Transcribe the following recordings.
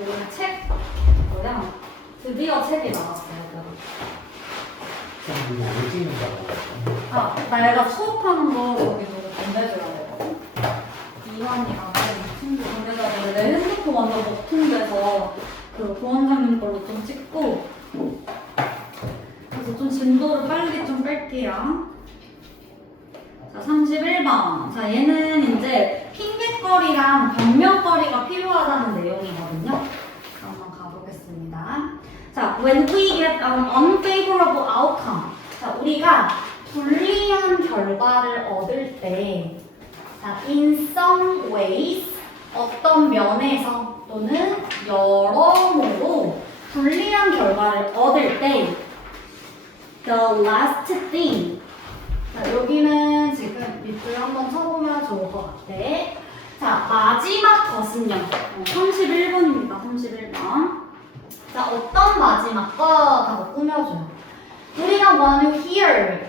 오늘 책 뭐야? 드디어 책이 나왔어요. 그럼 이거 왜 찍는다고? 아, 내가 수업하는 거 거기 누구 건네줘야 되거든. 이완이랑 친구 건네줘야 내 핸드폰 완전 먹통돼서 그 보원장님 걸로 좀 찍고 그래서 좀 진도를 빨리 좀 뺄게요. 자, 31번. 자, 얘는 이제 핑계거리랑 변명거리가 필요하다는 내용이거든요. 한번 가보겠습니다. 자, when we get an unfavorable outcome. 자, 우리가 불리한 결과를 얻을 때, 자, in some ways, 어떤 면에서 또는 여러모로 불리한 결과를 얻을 때, the last thing. 자, 여기는 지금 밑줄 한번 쳐보면 좋을 것 같아. 자, 마지막 것은요. 31번입니다. 31번. 자, 어떤 마지막 거 다 꾸며줘요. 우리가 want to hear,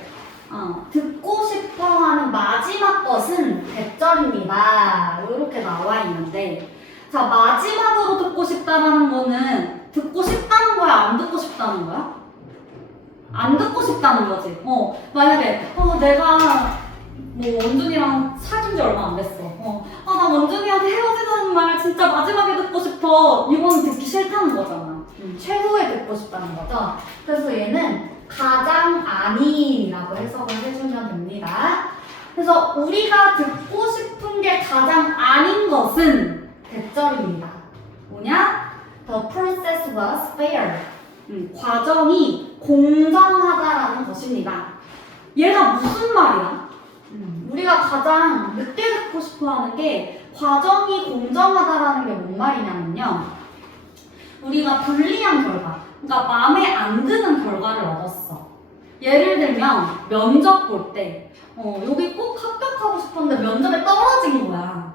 듣고 싶어 하는 마지막 것은 대절입니다. 이렇게 나와 있는데, 자, 마지막으로 듣고 싶다라는 거는 듣고 싶다는 거야? 안 듣고 싶다는 거야? 안 듣고 싶다는 거지. 만약에, 내가 뭐 원준이랑 사귄 지 얼마 안 됐어. 나 원준이한테 헤어지자는 말 진짜 마지막에 듣고 싶어. 이건 듣기 싫다는 거잖아. 최후에 듣고 싶다는 거죠. 그래서 얘는 가장 아니라고 해석을 해주면 됩니다. 그래서 우리가 듣고 싶은 게 가장 아닌 것은 대절입니다. 뭐냐? The process was fair. 과정이 공정하다라는 것입니다. 얘가 무슨 말이야? 우리가 가장 늦게 듣고 싶어 하는 게 과정이 공정하다라는 게 뭔 말이냐면요. 우리가 불리한 결과, 그러니까 마음에 안 드는 결과를 얻었어. 예를 들면 면접 볼 때, 여기 꼭 합격하고 싶었는데 면접에 떨어진 거야.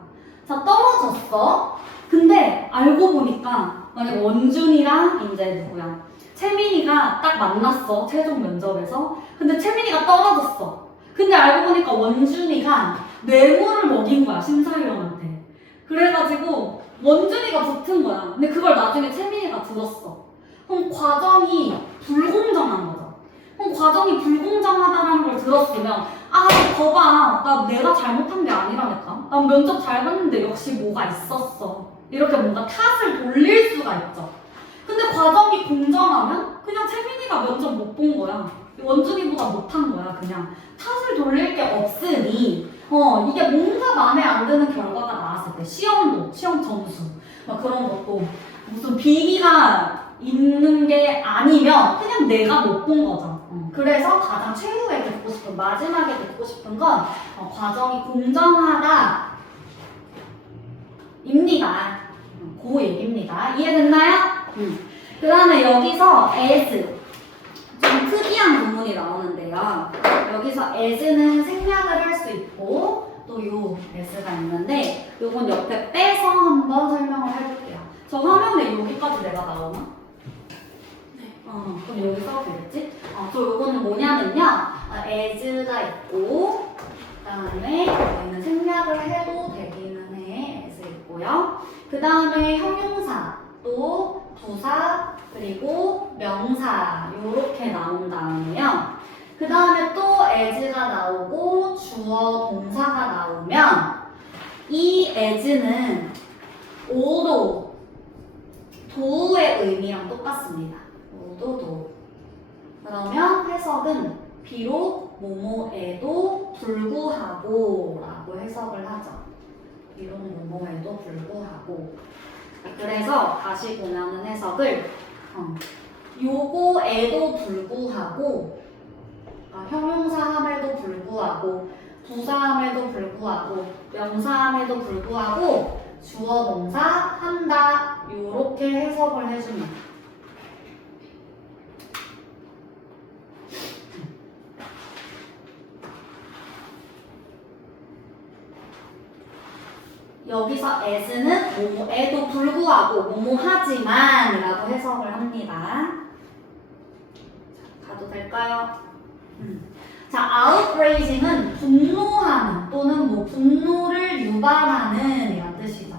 자, 떨어졌어. 근데 알고 보니까 만약 원준이랑 이제 누구야? 채민이가 딱 만났어. 최종 면접에서. 근데 채민이가 떨어졌어. 근데 알고 보니까 원준이가 뇌물을 먹인 거야, 심사위원한테. 그래가지고 원준이가 붙은 거야. 근데 그걸 나중에 채민이가 들었어. 그럼 과정이 불공정한 거죠. 그럼 과정이 불공정하다는 걸 들었으면 거봐, 나 내가 잘못한 게 아니라니까. 난 면접 잘 봤는데 역시 뭐가 있었어. 이렇게 뭔가 탓을 돌릴 수가 있죠. 근데 과정이 공정하면 그냥 채민이가 면접 못 본 거야. 원준이보다 못한 거야. 그냥 탓을 돌릴 게 없으니 이게 뭔가 마음에 안 드는 결과가 나왔을 때 시험 점수 막 그런 것도 무슨 비리가 있는 게 아니면 그냥 내가 못 본 거죠. 그래서 가장 최후에 듣고 싶은, 마지막에 듣고 싶은 건 과정이 공정하다 입니다. 그 얘기입니다. 이해됐나요? 그 다음에 여기서 as 좀 특이한 구문이 나오는데요. 여기서 as는 생략을 할 수 있고 또 요 as가 있는데 요건 옆에 빼서 한번 설명을 해볼게요. 저 화면에 여기까지 내가 나오나? 네. 그럼 여기 써도 되겠지? 저 요거는 뭐냐면요. as가 있고 그 다음에 여기는 생략을 해도 되기는 해. as 있고요. 그 다음에 형용사 또 부사 그리고 명사 이렇게 나온 다음에요. 그 다음에 또 as가 나오고 주어 동사가 나오면 이 as는 오도 도의 의미랑 똑같습니다. 오도 도. 그러면 해석은 비록 뭐뭐에도 불구하고 라고 해석을 하죠. 비록 뭐뭐에도 불구하고. 그래서 다시 보면은 해석을 요거에도 불구하고 형용사함에도 불구하고 부사함에도 불구하고 명사함에도 불구하고 주어 동사 한다 요렇게 해석을 해주면 여기서 as는 뭐뭐에도 불구하고 뭐뭐하지만 이라고 해석을 합니다. 자, 가도 될까요? 자, outrage는 분노하는 또는 뭐 분노를 유발하는 이란 뜻이죠.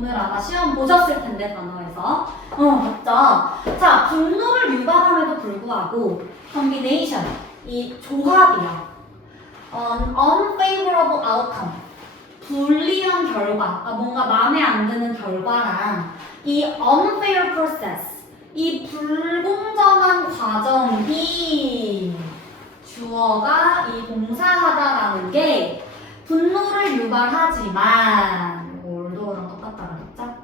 오늘 아마 시험 보셨을 텐데 단어에서. 맞죠? 자, 분노를 유발함에도 불구하고 combination, 이 조합이야. unfavorable outcome, 불리한 결과, 그러니까 뭔가 마음에 안 드는 결과랑 이 unfair process, 이 불공정한 과정이 주어가 이 동사하다라는 게 분노를 유발하지만 올도랑 똑같다 그랬죠?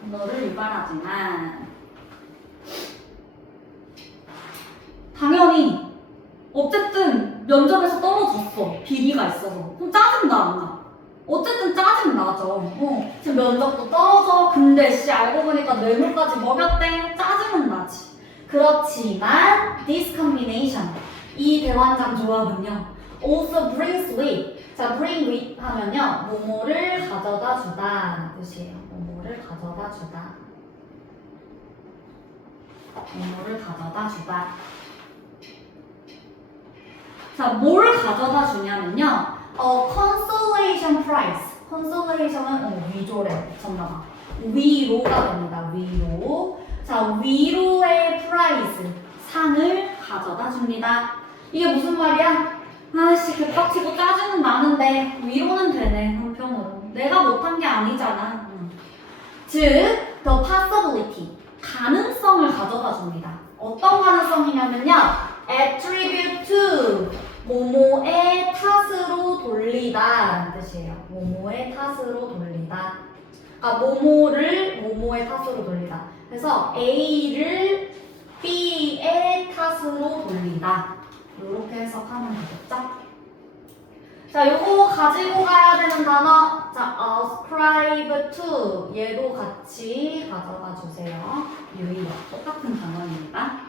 분노를 유발하지만 당연히 어쨌든 면접에서 떨어졌어. 비리가 있어서. 그럼 짜증나 안 나? 어쨌든 짜증나죠. 지금 면접도 떨어져. 근데 알고 보니까 뇌물까지 먹였대. 짜증은 나지. 그렇지만 this combination, 이 대환장 조합은요 also brings with. 자, bring with 하면요 뭐뭐를 가져다 주다 뜻이에요. 뭐뭐를 가져다 주다. 뭐뭐를 가져다 주다. 자, 뭘 가져다 주냐면요 consolation prize. consolation은 위조래. 정답아. 위로가 됩니다. 위로. 자, 위로의 프라이즈, 상을 가져다 줍니다. 이게 무슨 말이야? 아씨, 개빡치고 짜증은 나는데 위로는 되네, 한편으로. 내가 못한 게 아니잖아. 즉, the possibility, 가능성을 가져다 줍니다. 어떤 가능성이냐면요, attribute to, 뭐뭐의 탓으로 돌리다 뜻이에요. 뭐뭐의 탓으로 돌리다. 그러니까 뭐뭐를 뭐뭐의 탓으로 돌리다. 그래서 A를 B의 탓으로 돌리다. 이렇게 해석하면 되겠죠? 자, 요거 가지고 가야 되는 단어. 자, ascribe to. 얘도 같이 가져가 주세요. 유의어. 똑같은 단어입니다.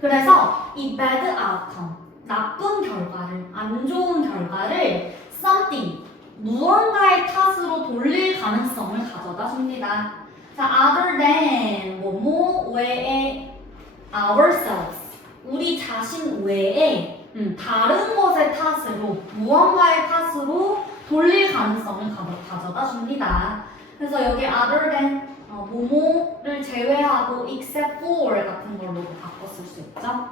그래서 이 bad outcome, 나쁜 결과를, 안 좋은 결과를 something, 무언가의 탓으로 돌릴 가능성을 가져다 줍니다. 자, other than, 뭐뭐 외에 ourselves, 우리 자신 외에 다른 것의 탓으로, 무언가의 탓으로 돌릴 가능성을 가져다 줍니다. 그래서 여기 other than, 뭐뭐를 제외하고 except for 같은 걸로 바꿔 쓸 수 있죠.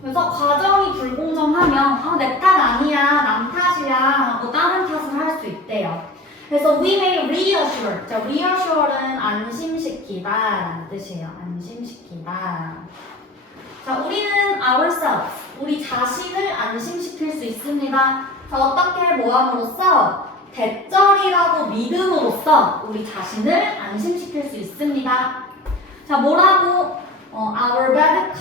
그래서 과정이 불공정하면 내 탓 아니야, 남 탓이야 하고 다른 탓을 할 수 있대요. 그래서 we may reassure. 자, reassure는 안심시키다 라는 뜻이에요. 안심시키다. 자, 우리는 ourselves, 우리 자신을 안심시킬 수 있습니다. 자, 어떻게 뭐함으로써? 대절이라고 믿음으로써 우리 자신을 안심시킬 수 있습니다. 자, 뭐라고? our bad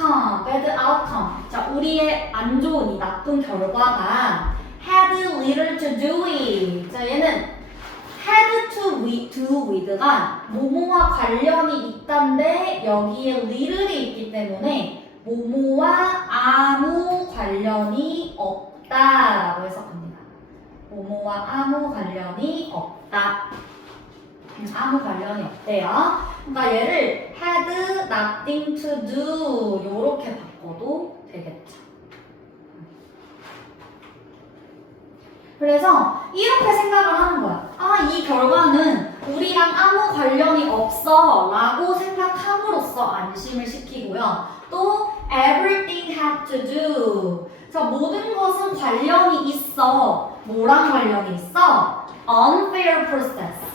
outcome. 자, 우리의 안 좋은 이 나쁜 결과가 had little to do with. 자, 얘는 had to do with가 뭐뭐와 관련이 있단데 여기에 little이 있기 때문에 뭐뭐와 아무 관련이 없다라고 해석합니다. 뭐뭐와 아무 관련이 없다. 아무 관련이 없대요. 그러니까 얘를 had nothing to do 이렇게 바꿔도 되겠죠. 그래서 이렇게 생각을 하는 거야. 아, 이 결과는 우리랑 아무 관련이 없어 라고 생각함으로써 안심을 시키고요. 또 everything had to do. 자, 모든 것은 관련이 있어. 뭐랑 관련이 있어? unfair process.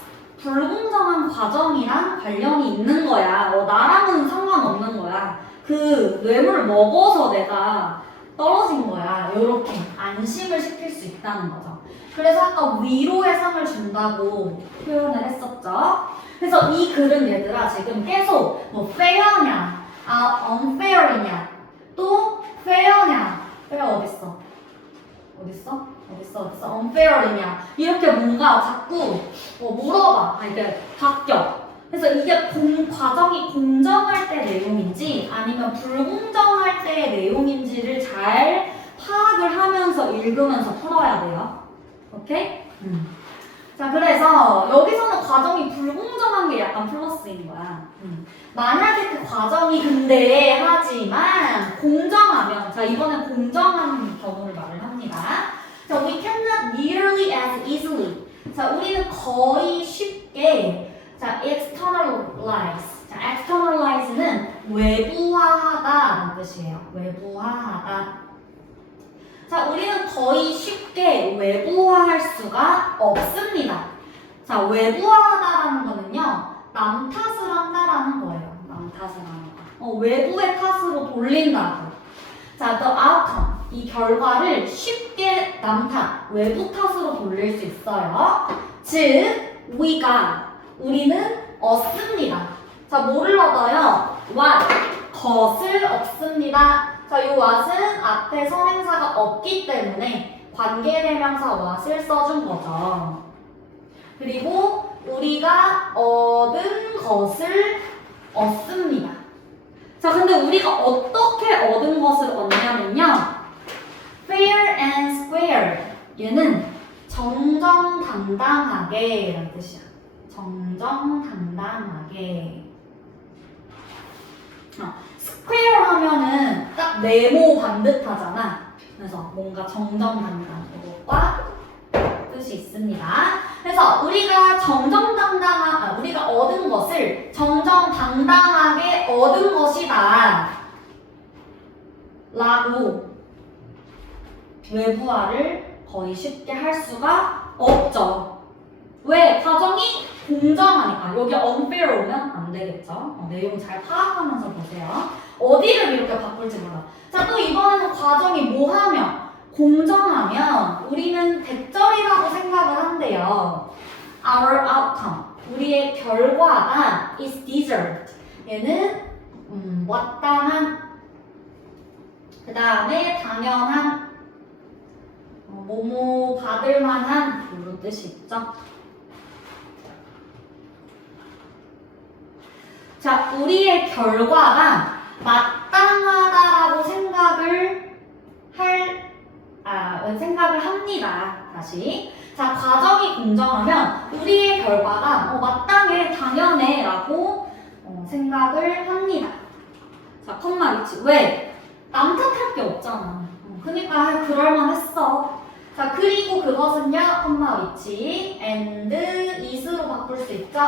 불공정한 과정이랑 관련이 있는 거야. 나랑은 상관없는 거야. 그 뇌물 먹어서 내가 떨어진 거야. 이렇게 안심을 시킬 수 있다는 거죠. 그래서 아까 위로의 상을 준다고 표현을 했었죠. 그래서 이 글은 얘들아 지금 계속 뭐 fair냐, unfair이냐, 또 fair냐, fair 어딨어? unfair이냐 이렇게 뭔가 자꾸 물어봐. 이게 바뀌어. 그래서 이게 과정이 공정할 때 내용인지 아니면 불공정할 때의 내용인지를 잘 파악을 하면서 읽으면서 풀어야 돼요. 오케이? 자, 그래서 여기서는 과정이 불공정한 게 약간 플러스인 거야. 만약에 그 과정이 근데 하지만 공정하면 자 이번엔 공정한 경우를 말을 합니다. 자, we cannot nearly as easily. 자, 우리는 거의 쉽게 자, externalize. 자, externalize는 외부화하다라는 뜻이에요. 외부화하다. 자, 우리는 거의 쉽게 외부화할 수가 없습니다. 자, 외부화하다라는 거는요, 남 탓을 한다라는 거예요. 남 탓을 하는 거. 외부의 탓으로 돌린다고. 자, the outcome. 이 결과를 쉽게 남 탓, 외부 탓으로 돌릴 수 있어요. 즉, 우리는 얻습니다. 자, 뭐를 얻어요? what, 것을 얻습니다. 자, 이 what은 앞에 선행사가 없기 때문에 관계대명사 what을 써준 거죠. 그리고 우리가 얻은 것을 얻습니다. 자, 근데 우리가 어떻게 얻은 것을 얻냐면요. fair and square. 얘는 정정당당하게 라는 뜻이야. 정정당당하게. square 하면은 딱 네모 반듯하잖아. 그래서 뭔가 정정당당한 것과 뜻이 있습니다. 그래서 우리가 우리가 얻은 것을 정정당당하게 얻은 것이다 라고 외부화를 거의 쉽게 할 수가 없죠. 왜? 과정이 공정하니까. 여기 unfair 오면 안 되겠죠. 내용 잘 파악하면서 보세요. 어디를 이렇게 바꿀지 몰라. 자, 또 이번에는 과정이 뭐 하면? 공정하면 우리는 대절이라고 생각을 한대요. Our outcome. 우리의 결과가 is deserved. 얘는 마땅한 그 다음에 당연한 뭐뭐 받을 만한 이런 뜻이 있죠. 자, 우리의 결과가 마땅하다라고 생각을 합니다. 다시. 자, 과정이 공정하면 우리의 결과가 마땅해, 당연해 라고 생각을 합니다. 자, 컴마 위치. 왜? 남 탓할 게 없잖아. 그러니까 그럴만 했어. 자, 그리고 그것은요, 컴마 위치 and is로 바꿀 수 있죠.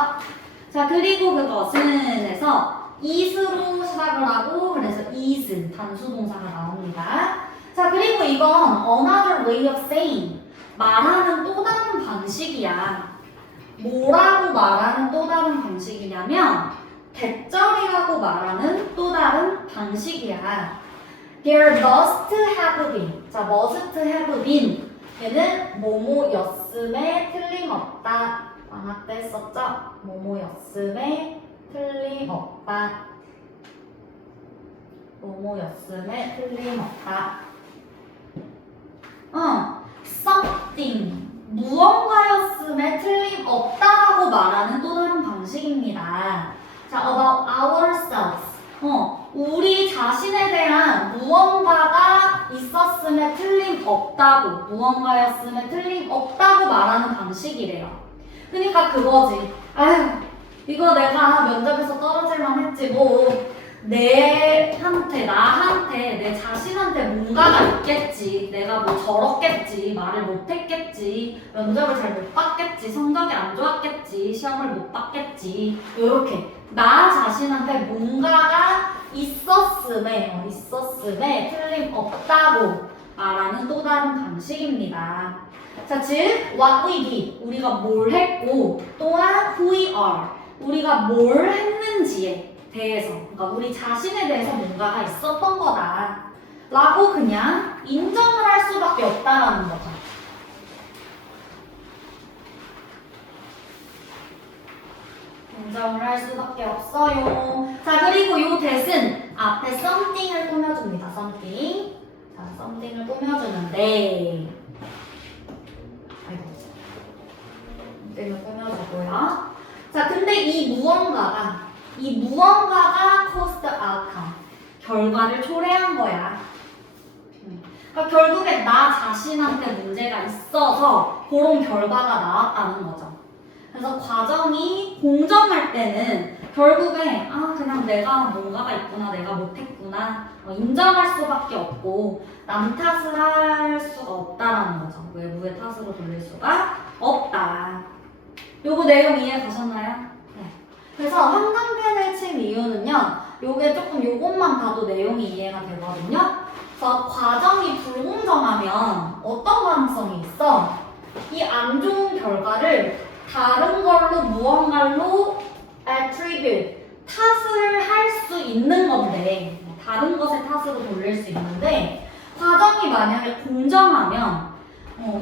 자, 그리고 그것은 해서 is로 시작을 하고 그래서 is 단수동사가 나옵니다. 자, 그리고 이건 another way of saying 말하는 또 다른 방식이야. 뭐라고 말하는 또 다른 방식이냐면 대절이라고 말하는 또 다른 방식이야. There must have been. 자, must have been. 얘는 뭐뭐였음에 틀림없다. 방학 때 썼죠? 뭐뭐였음에 틀림없다. 뭐뭐였음에 틀림없다. something. 무언가였음에 틀림없다라고 말하는 또 다른 방식입니다. 자, about ourselves. 우리 자신에 대한 무언가가 있었음에 틀림없다고, 무언가였음에 틀림없다고 말하는 방식이래요. 그러니까 그거지. 아휴, 이거 내가 면접에서 떨어질만 했지, 뭐. 나한테, 내 자신한테 뭔가가 있겠지. 내가 뭐 저렇겠지. 말을 못했겠지. 면접을 잘 못 봤겠지. 성적이 안 좋았겠지. 시험을 못 봤겠지. 요렇게. 나 자신한테 뭔가가 있었음에 틀림없다고 말하는 또 다른 방식입니다. 자, 즉, what we did. 우리가 뭘 했고, 또한 who we are. 우리가 뭘 했는지에 대해서, 그러니까 우리 자신에 대해서 뭔가가 있었던 거다 라고 그냥 인정을 할 수밖에 없다라는 거죠. 인정을 할 수밖에 없어요. 자, 그리고 요 that은 앞에 something을 꾸며줍니다. something. 자, something을 꾸며주는데 something을 꾸며주고요. 자, 근데 이 무언가가 caused the outcome. 결과를 초래한 거야. 그러니까 결국에 나 자신한테 문제가 있어서 그런 결과가 나왔다는 거죠. 그래서 과정이 공정할 때는 결국에 그냥 내가 뭔가가 있구나, 내가 못했구나 인정할 수밖에 없고 남 탓을 할 수가 없다라는 거죠. 외부의 탓으로 돌릴 수가 없다. 요거 내용 이해 가셨나요? 네. 그래서 한강펜을 친 이유는요. 요게 조금 요것만 봐도 내용이 이해가 되거든요. 그래서 과정이 불공정하면 어떤 가능성이 있어? 이 안 좋은 결과를 다른 걸로 무언가로 attribute, 탓을 할 수 있는 건데 다른 것의 탓으로 돌릴 수 있는데 과정이 만약에 공정하면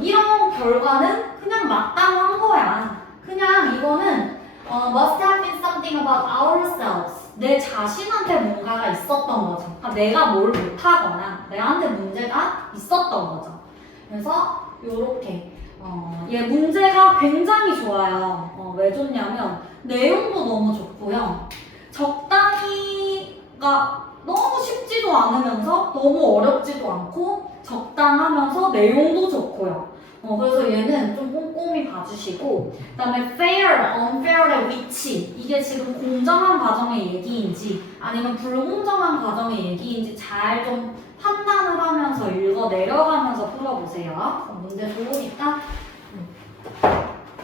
이런 결과는 그냥 마땅한 거야. 그냥 이거는 must have been something about ourselves. 내 자신한테 뭔가가 있었던 거죠. 그러니까 내가 뭘 못하거나 내한테 문제가 있었던 거죠. 그래서 요렇게 얘 문제가 굉장히 좋아요. 왜 좋냐면 내용도 너무 좋고요. 적당히가 너무 쉽지도 않으면서 너무 어렵지도 않고 적당하면서 내용도 좋고요. 그래서 얘는 좀 꼼꼼히 봐주시고 그 다음에 fair, unfair의 위치 이게 지금 공정한 과정의 얘기인지 아니면 불공정한 과정의 얘기인지 잘 좀 판단을 하면서 읽어 내려가면서 풀어보세요. 문제 좋으니까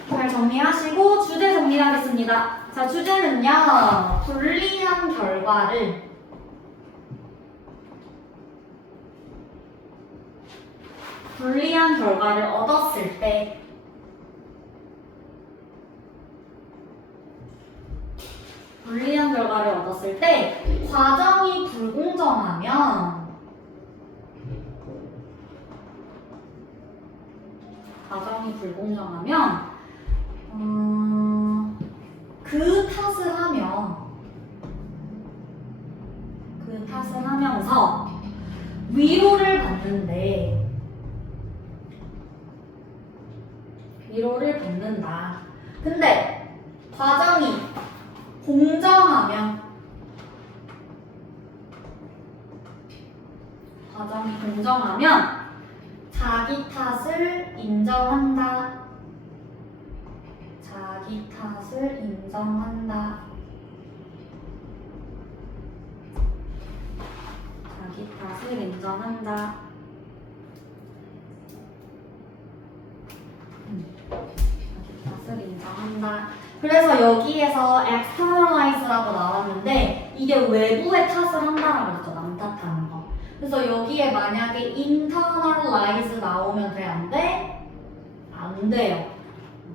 잘 정리하시고 주제 정리하겠습니다. 자, 주제는요. 불리한 결과를 얻었을 때 과정이 불공정하면 그 탓을 하면서 위로를 받는다. 근데 과정이 공정하면 자기 탓을 인정한다. 그래서 여기에서 externalize라고 나왔는데 이게 외부의 탓을 한다라고 했죠. 남 탓하는 거. 그래서 여기에 만약에 internalize 나오면 돼? 안 돼? 안 돼요.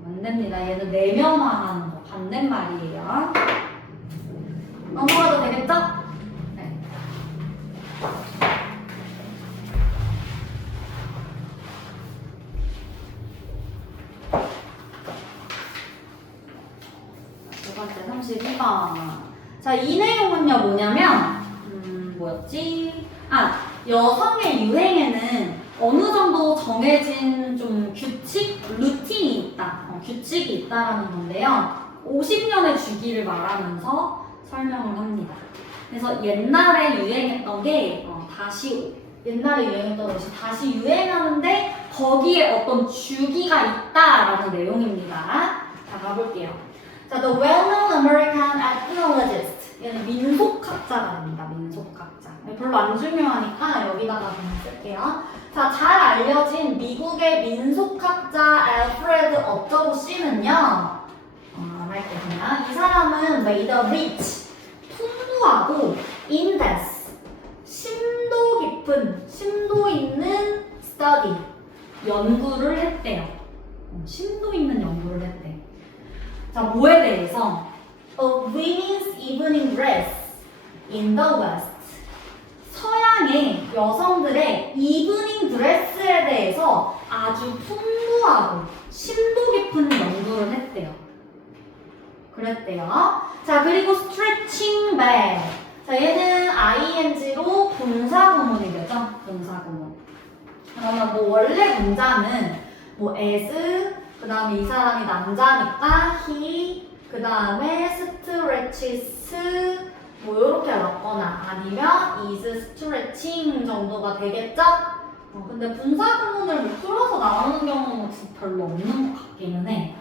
안 됩니다. 얘는 내면화하는 거. 반대말이에요. 넘어가도 되겠죠? 네. 두 번째 32번. 자, 이 내용은요, 뭐냐면, 뭐였지? 여성의 유행에는 어느 정도 정해진 좀 루틴이 있다. 규칙이 있다라는 건데요. 50년의 주기를 말하면서 설명을 합니다. 그래서 옛날에 유행했던 것이 다시 유행하는데 거기에 어떤 주기가 있다라는 내용입니다. 자, 가볼게요. 자, the well-known American ethnologist. 얘는 민속학자랍니다. 민속학자. 별로 안 중요하니까 여기다가 그냥 쓸게요. 자, 잘 알려진 미국의 민속학자 알프레드 어쩌고 씨는요. 안 할게요, 그냥. 이 사람은 made a rich, 풍부하고 in-depth, 심도 있는 study, 연구를 했대요. 심도 있는 연구를 했대. 자, 뭐에 대해서? A women's evening dress in the West. 서양의 여성들의 이브닝 드레스에 대해서 아주 풍부하고 심도 깊은 연구를 했대요. 그랬대요. 자, 그리고 stretching bag. 자, 얘는 ing로 분사구문이 되죠. 분사구문. 그러면 뭐 원래 문자는 뭐 as, 그 다음에 이 사람이 남자니까 he, 그 다음에 stretches, 뭐 요렇게 넣거나 아니면 is stretching 정도가 되겠죠? 근데 분사구문을 뭐 풀어서 나오는 경우는 별로 없는 것 같기는 해.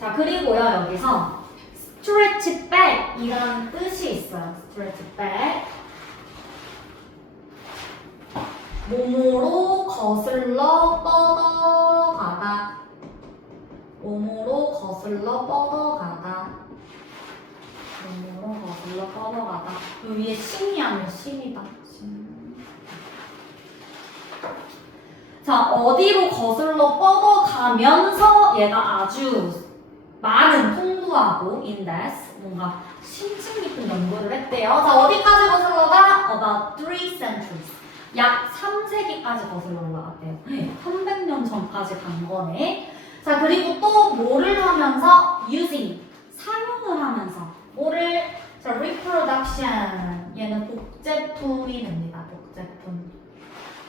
자, 그리고요, 여기서 stretch back 이라는 뜻이 있어요. stretch back. 몸으로 거슬러 뻗어가다. 몸으로 거슬러 뻗어가다. 몸으로 거슬러 뻗어가다. 요 위에 심이 아니라 심이다. 자, 어디로 거슬러 뻗어가면서 얘가 아주 많은 풍부하고 인데스 뭔가 심층 깊은 연구를 했대요. 자, 어디까지 거슬러가? About 3 centuries. 약 3세기까지 거슬러 올라갔대요. 300년 전까지 간 거네. 자, 그리고 또 뭐를 하면서? using. 사용을 하면서. 뭐를? 자, reproduction. 얘는 복제품이 됩니다. 복제품.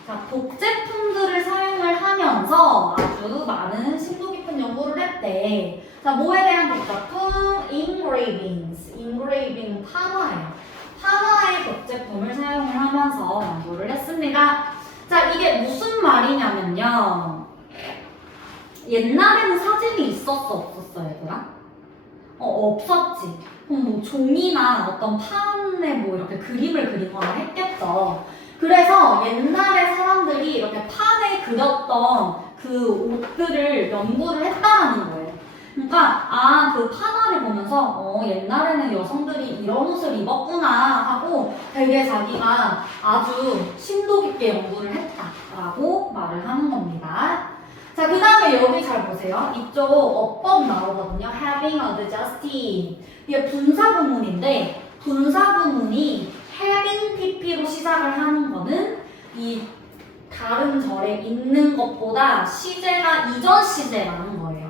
자, 복제품들을 사용을 하면서 아주 많은 심도 깊은 연구를 했대. 자, 뭐에 대한 복제품? engravings. engraving 판화예요. 판화의 복제품을 사용을 하면서 연구를 했습니다. 자, 이게 무슨 말이냐면요. 옛날에는 사진이 있었어, 없었어, 얘들아? 없었지. 그럼 뭐 종이나 어떤 판에 뭐 이렇게 그림을 그리거나 했겠죠. 그래서 옛날에 사람들이 이렇게 판에 그렸던 그 옷들을 연구를 했다는 거예요. 그러니까 그 판화를 보면서 옛날에는 여성들이 이런 옷을 입었구나 하고 되게 자기가 아주 심도 깊게 연구를 했다라고 말을 하는 겁니다. 자, 그 다음에 여기 잘 보세요. 이쪽 어법 나오거든요. having adjusted. 이게 분사구문인데 분사구문이 having pp로 시작을 하는 거는 이 다른 절에 있는 것보다 시제가 이전 시제라는 거예요.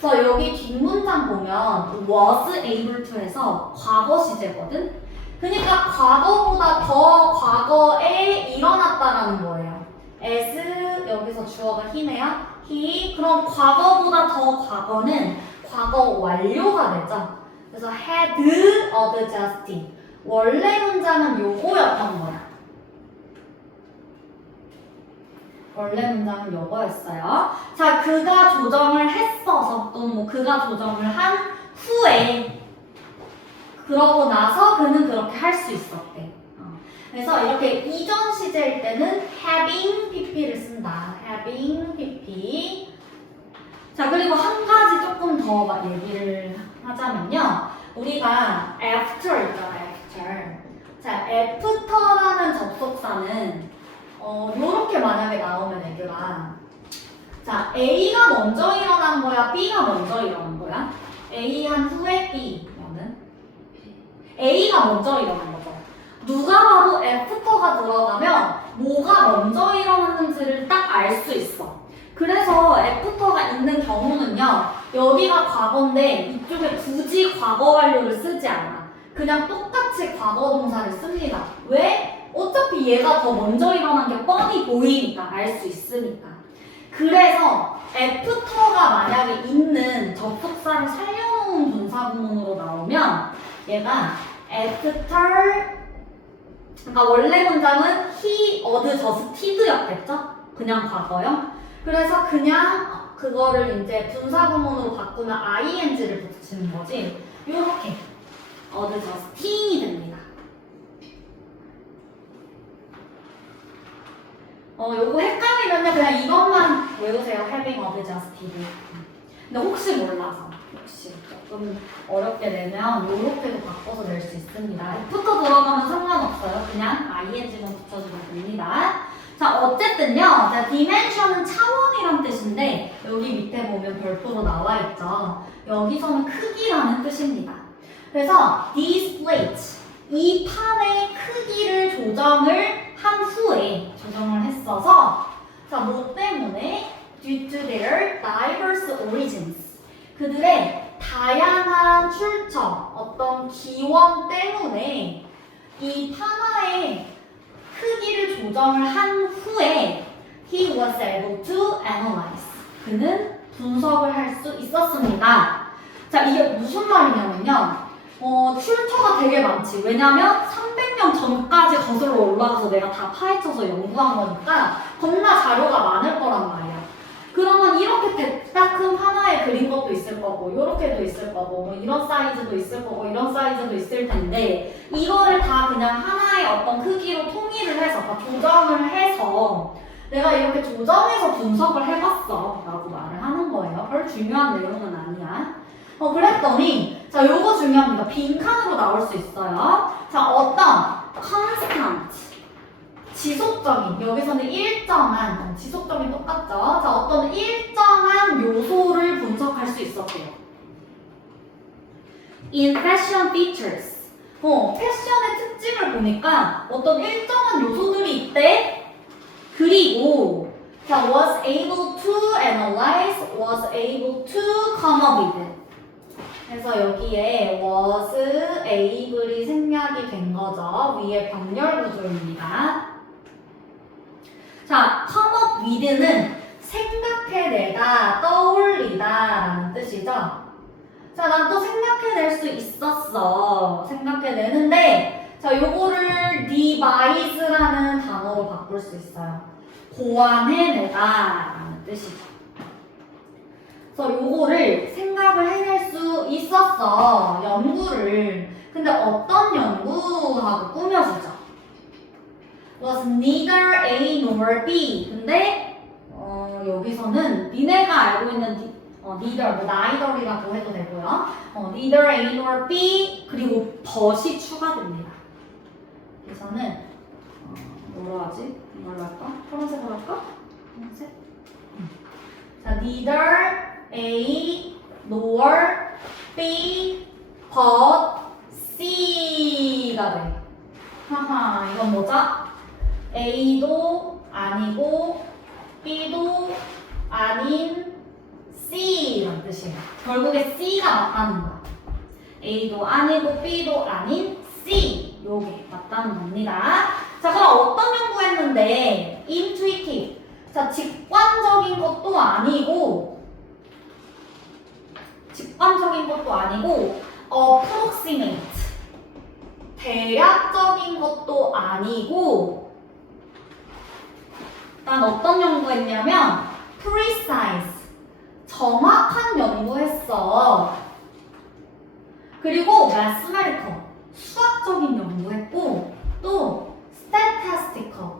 그래서 여기 뒷문장 보면 was able to 해서 과거 시제거든? 그러니까 과거보다 더 과거에 일어났다라는 거예요. as 여기서 주어가 he네요. he 그럼 과거보다 더 과거는 과거 완료가 되죠. 그래서 had adjusted 원래 문장은 요거였던 거야. 원래 문장은 요거였어요. 자, 그가 조정을 했어서 또는 뭐 그가 조정을 한 후에 그러고 나서 그는 그렇게 할 수 있었대. 그래서 이렇게 이전 시제일 때는 having pp를 쓴다. having pp. 자, 그리고 한 가지 조금 더 막 얘기를 하자면요. 우리가 after 있잖아, after. 자, after라는 접속사는 요렇게 만약에 나오면 애들아. 자, A가 먼저 일어난 거야? B가 먼저 일어난 거야? A 한 후에 B면은 A가 먼저 일어난 거죠. 누가 봐도 애프터가 들어가면 뭐가 먼저 일어났는지를 딱 알 수 있어. 그래서 애프터가 있는 경우는요. 여기가 과거인데 이쪽에 굳이 과거 완료를 쓰지 않아. 그냥 똑같이 과거 동사를 씁니다. 왜? 어차피 얘가 더 먼저 일어난 게 뻔히 보이니까, 알 수 있으니까. 그래서 애프터가 만약에 있는 접속사를 살려놓은 분사구문으로 나오면 얘가 after, 그러니까 원래 문장은 he adjusted였겠죠? 그냥 과거요. 그래서 그냥 그거를 이제 분사구문으로 바꾸면 ing를 붙이는 거지. 요렇게 adjusting이 됩니다. 요거 헷갈리면요 그냥 이것만 외우세요. having adjusted. 근데 혹시 몰라서 혹시 조금 어렵게 내면 요렇게도 바꿔서 낼 수 있습니다. F부터 들어가면 상관없어요. 그냥 ing만 붙여주면 됩니다. 자, 어쨌든요. 자, dimension은 차원이란 뜻인데 여기 밑에 보면 별표로 나와 있죠. 여기서는 크기라는 뜻입니다. 그래서 these plates, 이 판의 크기를 조정을 한 후에 조정을 했어서 자, 뭐 때문에? due to their diverse origins. 그들의 다양한 출처, 어떤 기원 때문에 이 판화의 크기를 조정을 한 후에 he was able to analyze. 그는 분석을 할 수 있었습니다. 자, 이게 무슨 말이냐면요. 출처가 되게 많지. 왜냐면 300년 전까지 거슬러 올라가서 내가 다 파헤쳐서 연구한 거니까 겁나 자료가 많을 거란 말이야. 그러면 이렇게 대따큰 하나에 그린 것도 있을 거고 이렇게도 있을 거고 뭐 이런 사이즈도 있을 거고 이런 사이즈도 있을 텐데 이거를 다 그냥 하나의 어떤 크기로 통일을 해서 다 조정을 해서 내가 이렇게 조정해서 분석을 해봤어 라고 말을 하는 거예요. 별 중요한 내용은 아니야. 그랬더니 자 요거 중요합니다. 빈칸으로 나올 수 있어요. 자 어떤 constant 지속적인, 여기서는 일정한, 지속적인 똑같죠? 자, 어떤 일정한 요소를 분석할 수 있었대요. In fashion features. 패션의 특징을 보니까 어떤 일정한 요소들이 있대. 그리고, 자, was able to analyze, was able to come up with. 그래서 여기에 was able이 생략이 된 거죠. 위에 병렬 구조입니다. 자, come up with는 생각해내다, 떠올리다 라는 뜻이죠. 자, 난 또 생각해낼 수 있었어. 생각해내는데 자, 요거를 devise라는 단어로 바꿀 수 있어요. 고안해내다 라는 뜻이죠. 그래서 요거를 생각을 해낼 수 있었어. 연구를. 근데 어떤 연구하고 꾸며주죠. was neither A nor B. 근데 여기서는 니네가 알고 있는 neither, neither이라고 해도 되고요. neither A nor B 그리고 but이 추가됩니다. 그래서는 뭐로 하지? 이걸로 할까? 파란색으로 할까? 파란색? 자, neither A nor B but C가 돼. 하하, 이건 뭐죠? A도 아니고 B도 아닌 C라는 뜻이에요. 결국에 C가 맞다는 거야. A도 아니고 B도 아닌 C. 요게 맞다는 겁니다. 자, 그럼 어떤 연구했는데 intuitive. 자, 직관적인 것도 아니고 approximate. 대략적인 것도 아니고 난 어떤 연구했냐면 precise, 정확한 연구했어. 그리고 mathematical, 수학적인 연구했고 또 statistical,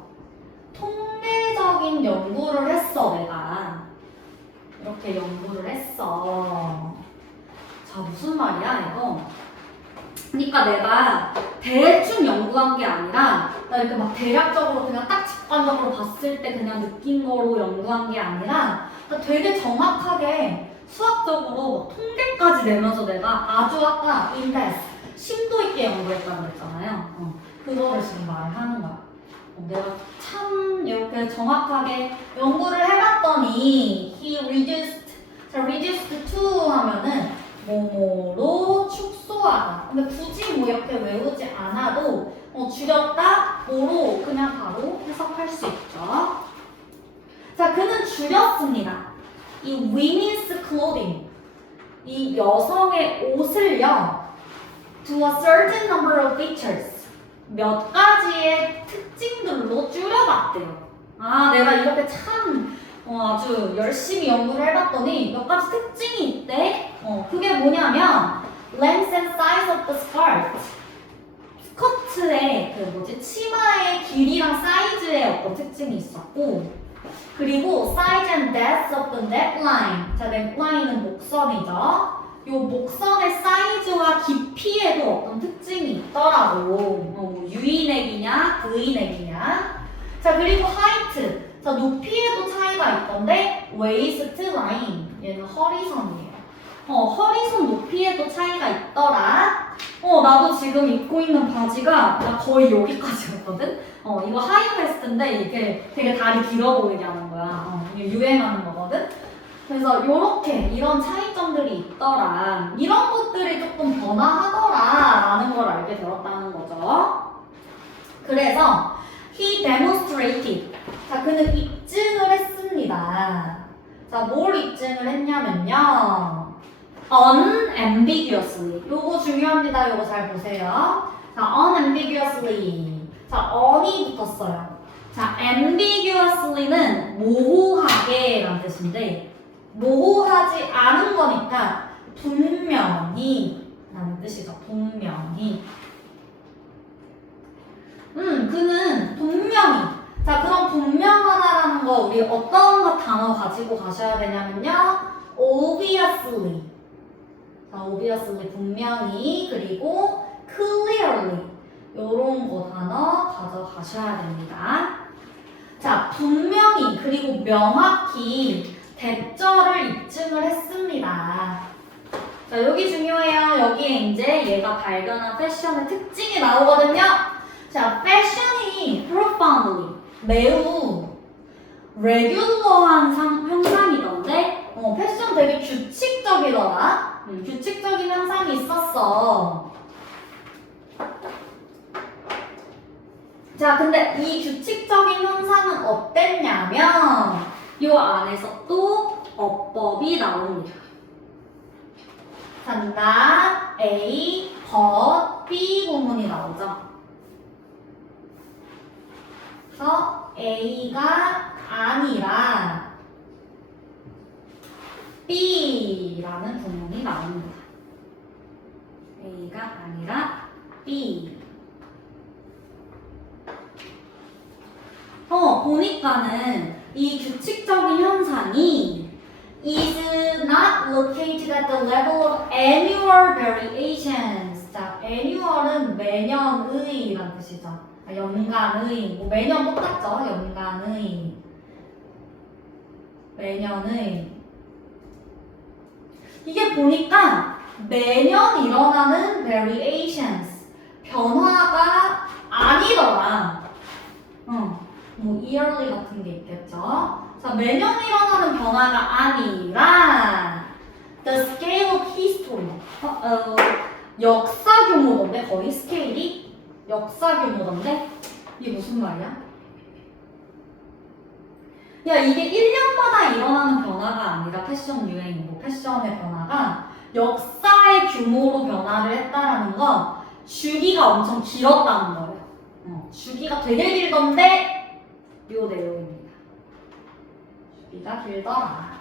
통계적인 연구를 했어. 내가 이렇게 연구를 했어. 자, 무슨 말이야 이거? 그러니까 내가 대충 연구한 게 아니라 나 이렇게 막 대략적으로 그냥 딱 직관적으로 봤을 때 그냥 느낀 거로 연구한 게 아니라 나 되게 정확하게 수학적으로 통계까지 내면서 내가 아주 아까 인데스 심도 있게 연구했다고 그랬잖아요. 그거를 지금 말을 하는 거야. 내가 참 이렇게 정확하게 연구를 해봤더니 he reduced, 자, reduced to 하면은 뭐뭐로 축소하다. 근데 굳이 뭐 이렇게 외우지 않아도 줄였다, 뭐로 그냥 바로 해석할 수 있죠. 자, 그는 줄였습니다. 이 women's clothing, 이 여성의 옷을요, to a certain number of features, 몇 가지의 특징들로 줄여봤대요. 아, 내가 이렇게 참 아주 열심히 연구를 해봤더니 몇 가지 특징이 있대. 그게 뭐냐면 length and size of the skirt. 스커트의 치마의 길이랑 사이즈의 어떤 특징이 있었고, 그리고 size and depth of the neckline. 자, neckline은 목선이죠. 요 목선의 사이즈와 깊이에도 어떤 특징이 있더라고. U이넥이냐, V이넥이냐. 자, 그리고 height. 자, 높이에도 차이가 있던데 waist line. 얘는 허리선이에요. 허리선 높이에도 차이가 있더라. 나도 지금 입고 있는 바지가 나 거의 여기까지였거든? 이거 하이웨스트인데 이게 되게 다리 길어 보이게 하는 거야. 이게 유행하는 거거든? 그래서 요렇게 이런 차이점들이 있더라. 이런 것들이 조금 변화하더라 라는 걸 알게 되었다는 거죠. 그래서 he demonstrated. 자, 그는 입증을 했습니다. 자, 뭘 입증을 했냐면요. unambiguously. 요거 중요합니다. 요거 잘 보세요. 자, unambiguously. 자, on이 붙었어요. 자, ambiguously는 모호하게 라는 뜻인데 모호하지 않은 거니까 분명히 라는 뜻이죠. 분명히. 그는 분명히. 자, 그럼 분명하다라는 거 우리 어떤 단어 가지고 가셔야 되냐면요. obviously. 자, obviously 분명히 그리고 clearly 요런 거 단어 가져가셔야 됩니다. 자, 분명히 그리고 명확히 대절을 입증을 했습니다. 자, 여기 중요해요. 여기에 이제 얘가 발견한 패션의 특징이 나오거든요. 자, 패션이 profoundly 매우 레귤러한 현상이던데 패션 되게 규칙적이더라. 규칙적인 현상이 있었어. 자, 근데 이 규칙적인 현상은 어땠냐면 이 안에서 또 어법이 나옵니다. not A, but B 구문이 나오죠. 그래서 A가 아니라 B라는 구문이 나옵니다. A가 아니라 B. 보니까는 이 규칙적인 현상이 is not located at the level of annual variations. 자, annual은 매년의 라는 뜻이죠. 연간의, 뭐 매년 똑같죠? 연간의. 매년의. 이게 보니까 매년 일어나는 variations. 변화가 아니더라. 뭐 yearly 같은 게 있겠죠. 자, 매년 일어나는 변화가 아니라 the scale of history. 역사 규모던데 거의 스케일이 역사 규모던데 이게 무슨 말이야? 야, 이게 1년마다 일어나는 변화가 아니라 패션 유행, 뭐 패션의 변화가 역사의 규모로 변화를 했다라는 건 주기가 엄청 길었다는 거예요. 주기가 되게 길던데 요 내용입니다. 주기가 길더라.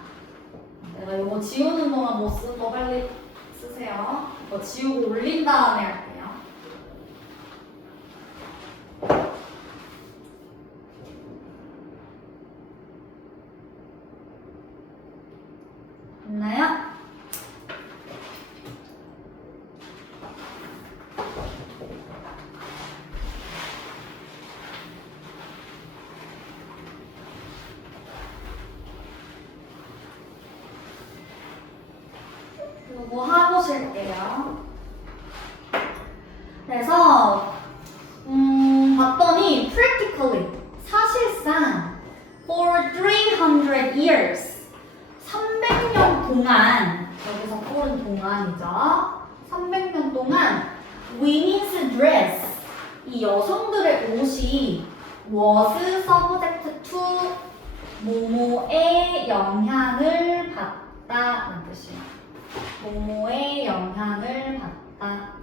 내가 요거 지우는 동안 못 쓴 거 빨리 쓰세요. 이거 지우고 올린 다음에 할게요. 됐나요? 요거 하고 쉴게요. 그래서 봤더니 practically 사실상 for 300 years 300년 동안 여기서 for은 동안이죠. 300년 동안 women's dress 이 여성들의 옷이 was subject to 뭐뭐의 영향을 받다는 뜻이에요. 뭐뭐의 영향을 받다.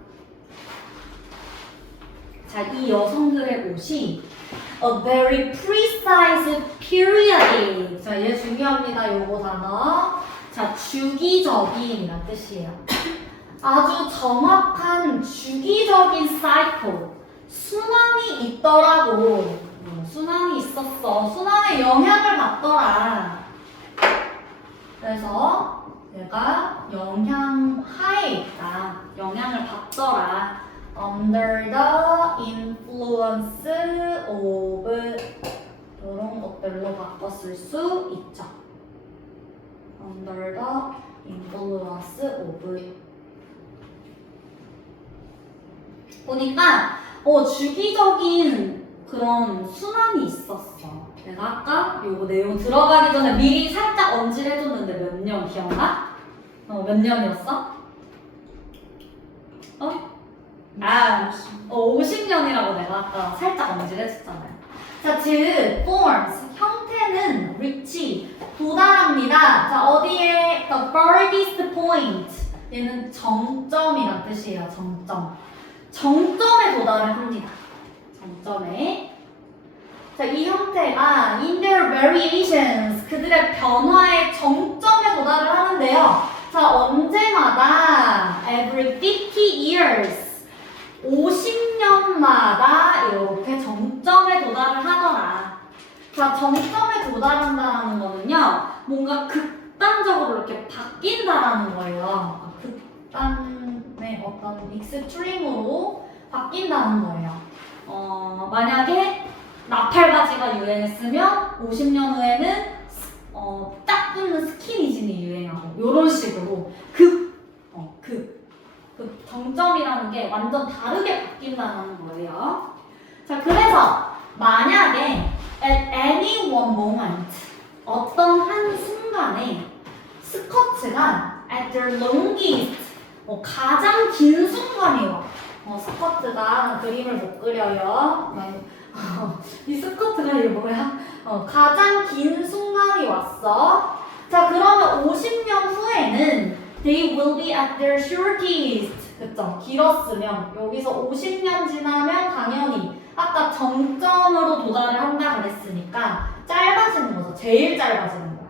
자, 이 여성들의 옷이 a very precise period. 자, 얘 중요합니다. 요거 단어. 자, 주기적인이란 뜻이에요. 아주 정확한 주기적인 cycle. 순환이 있더라고. 순환이 있었어. 순환의 영향을 받더라. 그래서 얘가 영향하에 있다. 영향을 받더라. Under the influence of 이런 것들로 바꿨을 수 있죠. Under the influence of 보니까 주기적인 그런 순환이 있었어. 내가 아까 요거 내용 들어가기 전에 미리 살짝 언질해줬는데 몇 년 기억나? 몇 년이었어? 50년이라고 내가 아까 살짝 언질해줬잖아요. 자, 즉 forms 형태는 reach 도달합니다. 자, 어디에 the furthest point 얘는 정점이란 뜻이에요. 정점에 도달을 합니다. 정점에 자, 이 형태가 in their variations, 그들의 변화의 정점에 도달을 하는데요. 자, 언제마다 every 50 years, 50년마다 이렇게 정점에 도달을 하더라. 자, 정점에 도달한다는 거는요, 뭔가 극단적으로 이렇게 바뀐다라는 거예요. 극단의 어떤 익스트림으로 바뀐다는 거예요. 만약에 나팔바지가 유행했으면 50년 후에는 딱 붙는 스키니진이 유행하고 이런 식으로 그 정점이라는 게 완전 다르게 바뀐다는 거예요. 자, 그래서 만약에 at any one moment, 어떤 한 순간에 스커트가 at their longest, 가장 긴 순간이 와. 스커트가 그림을 못 그려요. 이 스커트가 이게 뭐야? 가장 긴 순간이 왔어. 자, 그러면 50년 후에는 they will be at their shortest. 그쵸? 길었으면 여기서 50년 지나면 당연히 아까 정점으로 도달을 한다 그랬으니까 짧아지는 거죠. 제일 짧아지는 거야.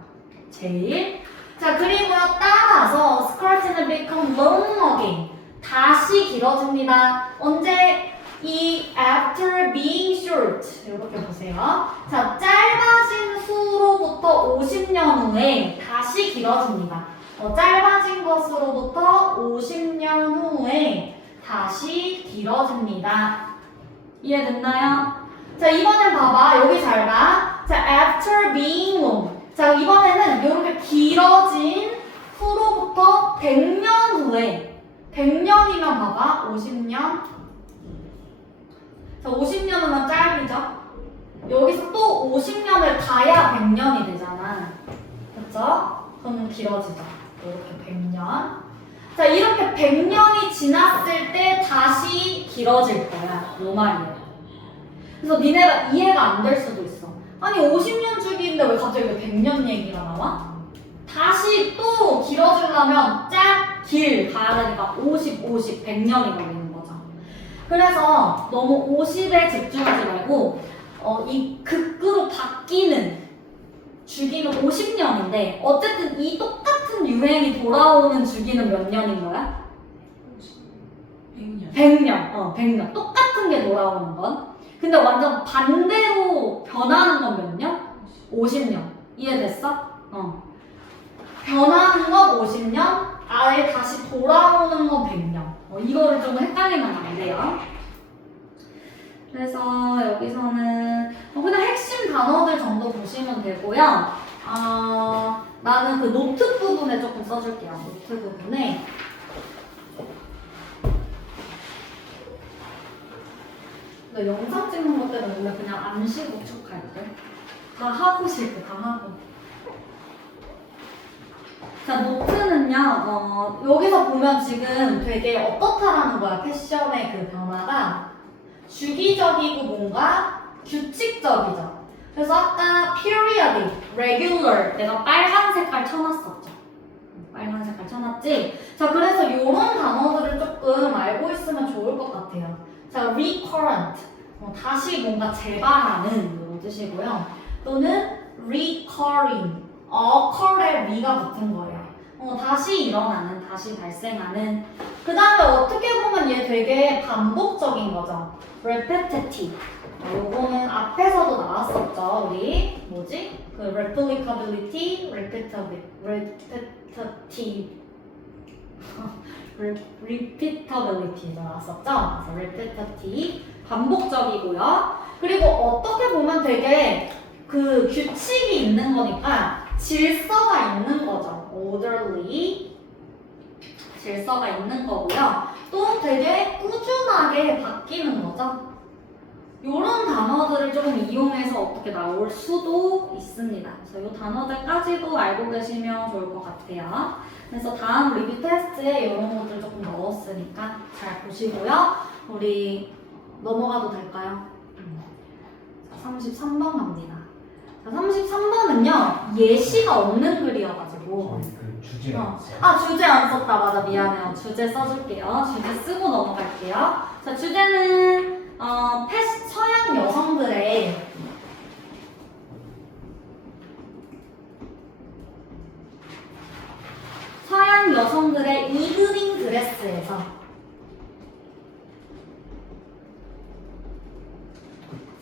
제일. 자, 그리고요, 따라서 skirt는 become long again. 다시 길어집니다. 언제? 이 after being short. 이렇게 보세요. 자, 짧아진 후로부터 50년 후에 다시 길어집니다. 짧아진 것으로부터 50년 후에 다시 길어집니다. 이해됐나요? 자, 이번엔 봐봐. 여기 잘 봐. 자, after being long. 자, 이번에는 이렇게 길어진 후로부터 100년 후에 100년이면 봐봐. 50년. 자, 50년 후면 짧이죠? 여기서 또 50년을 가야 100년이 되잖아. 그쵸? 그러면 길어지죠. 이렇게 100년. 자, 이렇게 100년이 지났을 때 다시 길어질 거야. 요 말이에요. 그래서 니네가 이해가 안 될 수도 있어. 아니, 50년 주기인데 왜 갑자기 100년 얘기가 나와? 다시 또 길어지려면 길 가야 되니까 50, 100년이 걸리는 거죠. 그래서 너무 50에 집중하지 말고 이 극으로 바뀌는 주기는 50년인데 어쨌든 이 똑같은 유행이 돌아오는 주기는 몇 년인 거야? 100년. 100년. 똑같은 게 돌아오는 건. 근데 완전 반대로 변하는 건 몇 년? 50년. 이해됐어? 변하는 건 50년, 아예 다시 돌아오는 건 100년. 이거를 좀 헷갈리면 안 돼요. 그래서 여기서는 그냥 핵심 단어들 정도 보시면 되고요. 나는 그 노트 부분에 조금 써줄게요. 노트 부분에. 근데 영상 찍는 것 때문에 원래 그냥 암시 구축할 때. 다 하고 싶고, 다 하고. 자, 노트는요, 여기서 보면 지금 되게 어떻다라는 거야, 패션의 그 변화가. 주기적이고 뭔가 규칙적이죠. 그래서 아까 periodic, regular, 내가 빨간 색깔 쳐놨었죠. 빨간 색깔 쳐놨지? 자, 그래서 이런 단어들을 조금 알고 있으면 좋을 것 같아요. 자, recurrent, 다시 뭔가 재발하는 이런 뜻이고요. 또는 recurring, occur의 re가 붙은 거예요. 다시 일어나는, 다시 발생하는. 그 다음에 어떻게 보면 얘 되게 반복적인 거죠. repetitive. 요거는 앞에서도 나왔었죠. 우리 뭐지? 그 replicability, repeatability 나왔었죠. 그래서 repetitive, 반복적이고요. 그리고 어떻게 보면 되게 그 규칙이 있는 거니까 질서가 있는 거죠. orderly, 질서가 있는 거고요. 또 되게 꾸준하게 바뀌는 거죠. 이런 단어들을 조금 이용해서 어떻게 나올 수도 있습니다. 그래서 이 단어들까지도 알고 계시면 좋을 것 같아요. 그래서 다음 리뷰 테스트에 이런 것들 조금 넣었으니까 잘 보시고요. 우리 넘어가도 될까요? 33번 갑니다. 자, 33번은요, 예시가 없는 글이어가지고. 그 주제 안 써. 주제 안 썼다. 맞아, 미안해요. 주제 써줄게요. 주제 쓰고 넘어갈게요. 자, 주제는 서양 여성들의 서양 여성들의 이브닝 드레스에서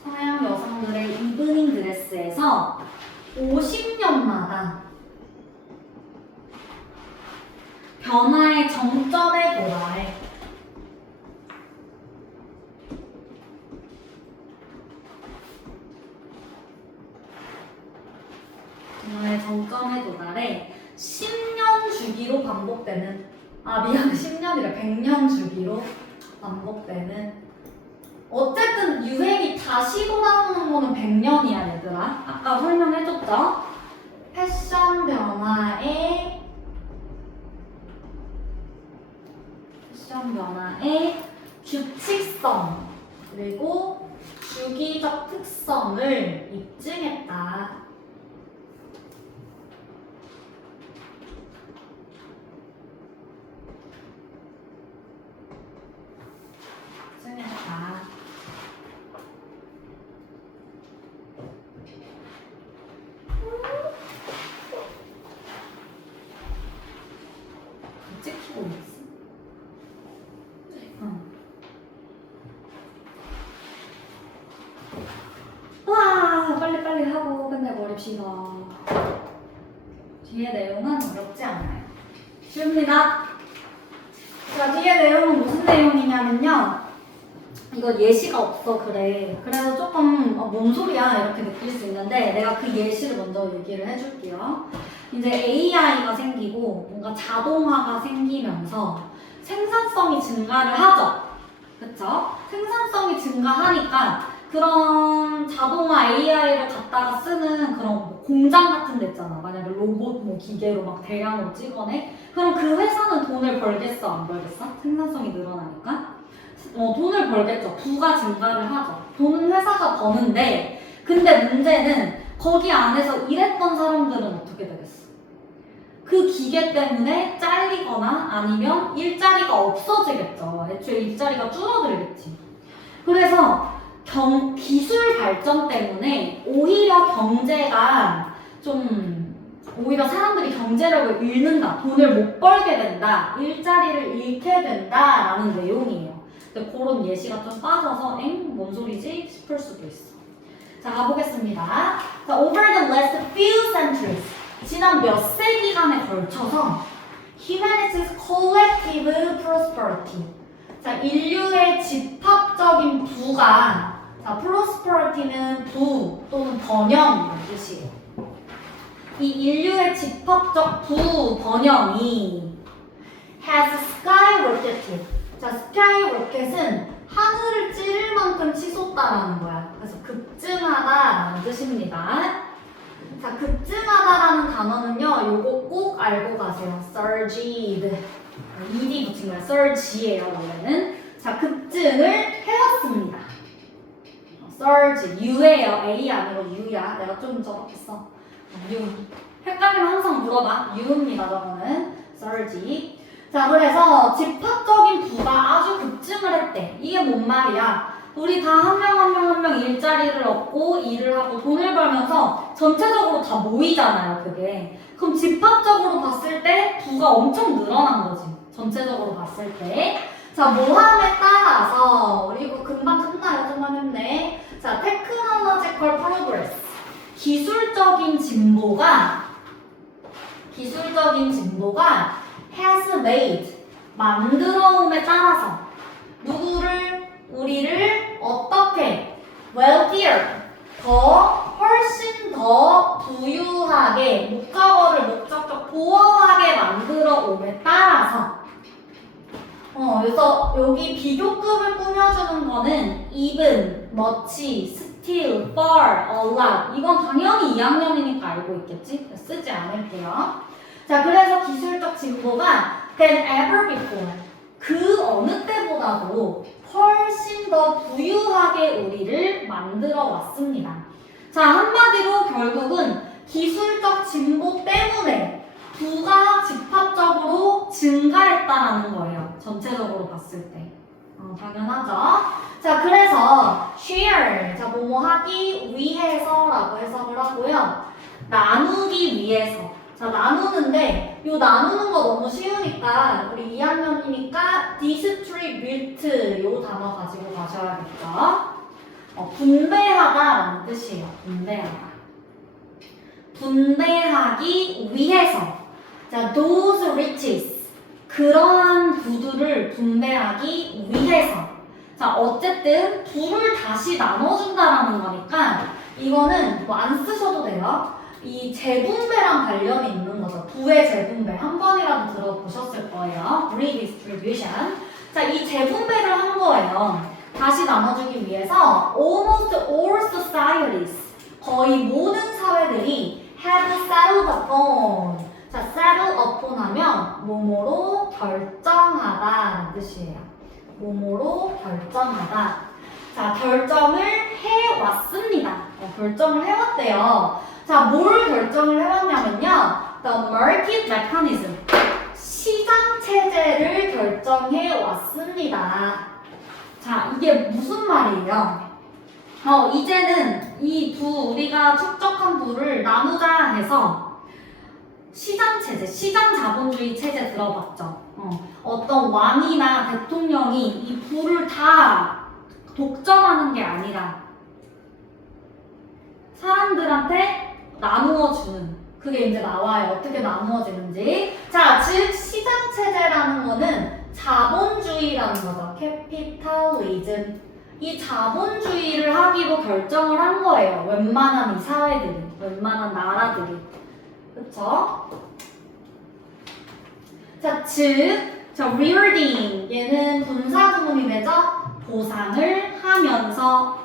서양 여성들의 이브닝 드레스에서 50년마다 변화의 정점에 도달해. 변화의 정점에 도달해 10년 주기로 반복되는, 미안, 10년이라 100년 주기로 반복되는. 어쨌든 유행이 다시 돌아오는 거는 100년이야 얘들아. 아까 설명해줬죠? 패션 변화의 규칙성 그리고 주기적 특성을 입증했다. 찍히고 있어. 와, 빨리빨리 하고 끝내버립시다. 뒤에 내용은 어렵지 않아요. 쉽습니다. 자, 뒤에 내용은 무슨 내용이냐면요. 이거 예시가 없어, 그래. 그래서 조금 뭔 소리야 이렇게 느낄 수 있는데 내가 그 예시를 먼저 얘기를 해줄게요. 이제 AI가 생기고 뭔가 자동화가 생기면서 생산성이 증가를 하죠. 그쵸? 생산성이 증가하니까 그런 자동화 AI를 갖다가 쓰는 그런 뭐 공장 같은 데 있잖아. 만약에 로봇 뭐 기계로 막 대량으로 찍어내? 그럼 그 회사는 돈을 벌겠어, 안 벌겠어? 생산성이 늘어나니까? 돈을 벌겠죠. 부가 증가를 하죠. 돈은 회사가 버는데, 근데 문제는 거기 안에서 일했던 사람들은 어떻게 되겠어? 그 기계 때문에 잘리거나 아니면 일자리가 없어지겠죠. 애초에 일자리가 줄어들겠지. 그래서 기술 발전 때문에 오히려 경제가 오히려 사람들이 경제력을 잃는다. 돈을 못 벌게 된다. 일자리를 잃게 된다라는 내용이에요. 근데 그런 예시가 좀 빠져서 뭔 소리지? 싶을 수도 있어. 자, 가보겠습니다. 자, over the last few centuries, 지난 몇 세기간에 걸쳐서 humanity's collective prosperity, 자, 인류의 집합적인 부가, 자, prosperity는 부 또는 번영이라는 뜻이에요. 이 인류의 집합적 부 번영이 has skyrocketed. 자, skyrocket은 하늘을 찌를 만큼 치솟다라는 거야. 그래서 급증하다라는 뜻입니다. 자, 급증하다라는 단어는요, 요거 꼭 알고 가세요. surged. ED 붙인 거야. surge예요, 원래는. 자, 급증을 해왔습니다. surge, U예요. A 아니고 U야. 내가 좀 저렇겠어. U. 헷갈리면 항상 물어봐. U입니다, 저거는. surge. 자, 그래서 집합적인 부가 아주 급증을 했대. 이게 뭔 말이야? 우리 다 한 명 한 명 일자리를 얻고 일을 하고 돈을 벌면서 전체적으로 다 모이잖아요, 그게. 그럼 집합적으로 봤을 때 부가 엄청 늘어난 거지. 전체적으로 봤을 때. 자, 모함에 따라서 우리 이거 금방 끝나요. 좀만 했네. 자, technological progress. 기술적인 진보가 has made, 만들어옴에 따라서 우리를 어떻게 wealthier, 훨씬 더 부유하게, 목적어를 목적적 보호하게 만들어 옴에 따라서 그래서 여기 비교급을 꾸며주는 거는 even, much, still, far, a lot. 이건 당연히 2학년이니까 알고 있겠지? 쓰지 않을게요. 자, 그래서 기술적 진보가 than ever before, 그 어느 때보다도 훨씬 더 부유하게 우리를 만들어 왔습니다. 자, 한마디로 결국은 기술적 진보 때문에 부가 집합적으로 증가했다라는 거예요. 전체적으로 봤을 때. 당연하죠. 자, 그래서 share, 자, 뭐뭐 하기 위해서라고 해석을 하고요. 나누기 위해서. 자, 나누는데 요 나누는 거 너무 쉬우니까 우리 2학년이니까 distribute 요 단어 가지고 가셔야겠죠. 분배하다라는 뜻이에요. 분배하다. 분배하기 위해서. 자, those riches. 그러한 부들을 분배하기 위해서. 자, 어쨌든 부를 다시 나눠준다라는 거니까 이거는 뭐 안 쓰셔도 돼요. 이 재분배랑 관련이 있는 거죠. 부의 재분배. 한 번이라도 들어보셨을 거예요. redistribution. 자, 이 재분배를 한 거예요. 다시 나눠주기 위해서 almost all societies. 거의 모든 사회들이 have settled upon. 자, settle upon 하면 뭐뭐로 결정하다라는 뜻이에요. 뭐뭐로 결정하다. 자, 결정을 해왔습니다. 결정을 해왔대요. 자, 뭘 결정을 해왔냐면요. The market mechanism. 시장 체제를 결정해 왔습니다. 자, 이게 무슨 말이에요? 이제는 이 부, 우리가 축적한 부를 나누자 해서 시장 체제, 시장 자본주의 체제 들어봤죠? 어떤 왕이나 대통령이 이 부를 다 독점하는 게 아니라 사람들한테 나누어 주는, 그게 이제 나와요. 어떻게 나누어지는지. 자, 즉 시장 체제라는 거는 자본주의라는 거죠. 캐피탈리즘. 이 자본주의를 하기로 결정을 한 거예요. 웬만한 이 사회들이, 웬만한 나라들이. 그쵸? 자, rewarding. 얘는 분사구문이 되죠? 보상을 하면서.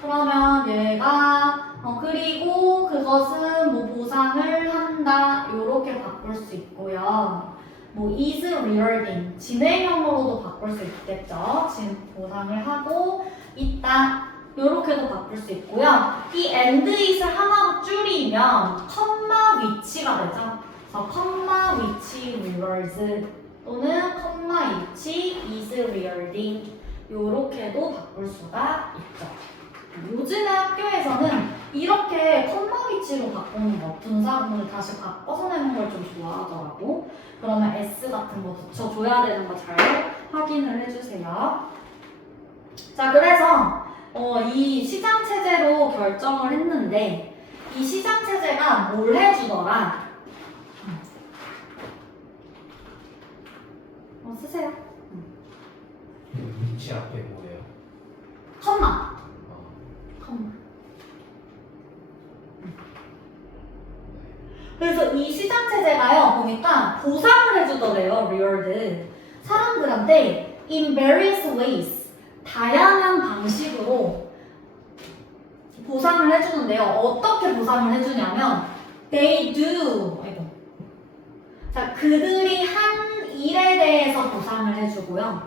그러면 얘가 그리고 그것은 뭐 보상을 한다. 요렇게 바꿀 수 있고요. 뭐 is rewarding. 진행형으로도 바꿀 수 있겠죠. 지금 보상을 하고 있다. 요렇게도 바꿀 수 있고요. 이 and is를 하나로 줄이면 컴마 위치가 되죠. 그래서 컴마 위치 rewards 또는 컴마 위치 is rewarding 요렇게도 바꿀 수가 있죠. 요즘의 학교에서는 이렇게 컴마 위치로 바꾸는 거, 분사구문을 다시 바꿔서 내는 걸 좀 좋아하더라고. 그러면 S 같은 거 붙여줘야 되는 거 잘 확인을 해주세요. 자, 그래서 이 시장 체제로 결정을 했는데 이 시장 체제가 뭘 해주더라? 쓰세요. 위치 앞에 뭐예요? 컴마. 컴마. 그래서 이 시장 체제가요, 보니까 보상을 해주더래요, reward. 사람들한테 in various ways, 다양한 방식으로 보상을 해주는데요. 어떻게 보상을 해주냐면 they do. 자, 그들이 한 일에 대해서 보상을 해주고요.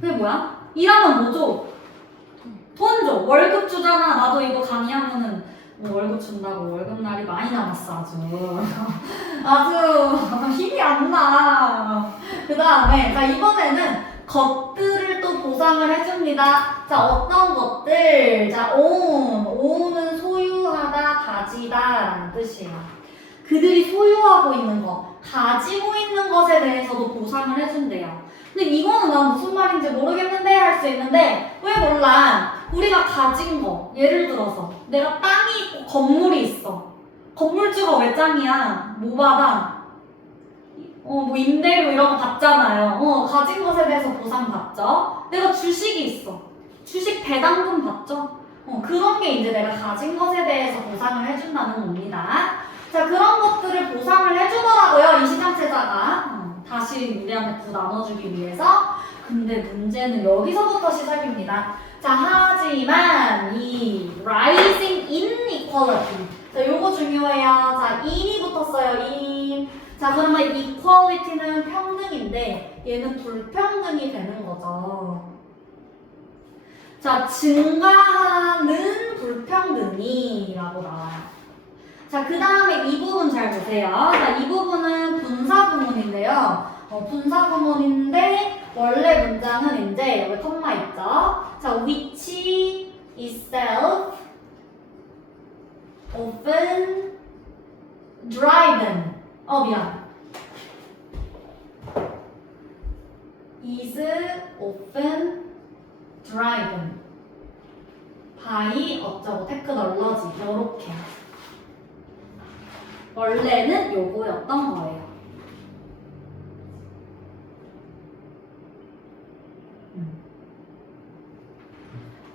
그게 뭐야? 일하면 뭐 줘? 돈 줘. 월급 주잖아. 나도 이거 강의하면은 뭐 월급 준다고 월급날이 많이 남았어 아주. 아주 힘이 안 나. 그 다음에 자, 이번에는 것들을 또 보상을 해줍니다. 자, 어떤 것들? 자, own은 소유하다, 가지다 라는 뜻이에요. 그들이 소유하고 있는 것, 가지고 있는 것에 대해서도 보상을 해준대요. 근데 이거는 난 무슨 말인지 모르겠는데 할 수 있는데 왜 몰라? 우리가 가진 거, 예를 들어서 내가 땅이 있고 건물이 있어. 건물주가 왜 짱이야? 뭐 받아? 뭐 임대료 이런 거 받잖아요. 가진 것에 대해서 보상 받죠. 내가 주식이 있어. 주식 배당금 받죠. 그런 게 이제 내가 가진 것에 대해서 보상을 해준다는 겁니다. 자, 그런 것들을 보상을 해주더라고요, 이 시장체자가. 다시 우리한테 부 나눠주기 위해서. 근데 문제는 여기서부터 시작입니다. 자, 하지만 이 rising inequality. 자, 요거 중요해요. 자, in이 붙었어요, in. 자, 그러면 equality는 평등인데 얘는 불평등이 되는 거죠. 자, 증가하는 불평등이라고 나와요. 자, 그 다음에 이 부분 잘 보세요. 자, 이 부분은 분사구문인데요. 분사구문인데 원래 문장은 이제 여기 컴마 있죠. 자, which itself often driven is often driven by 어쩌고 테크놀로지 이렇게 원래는 요거였던 거예요.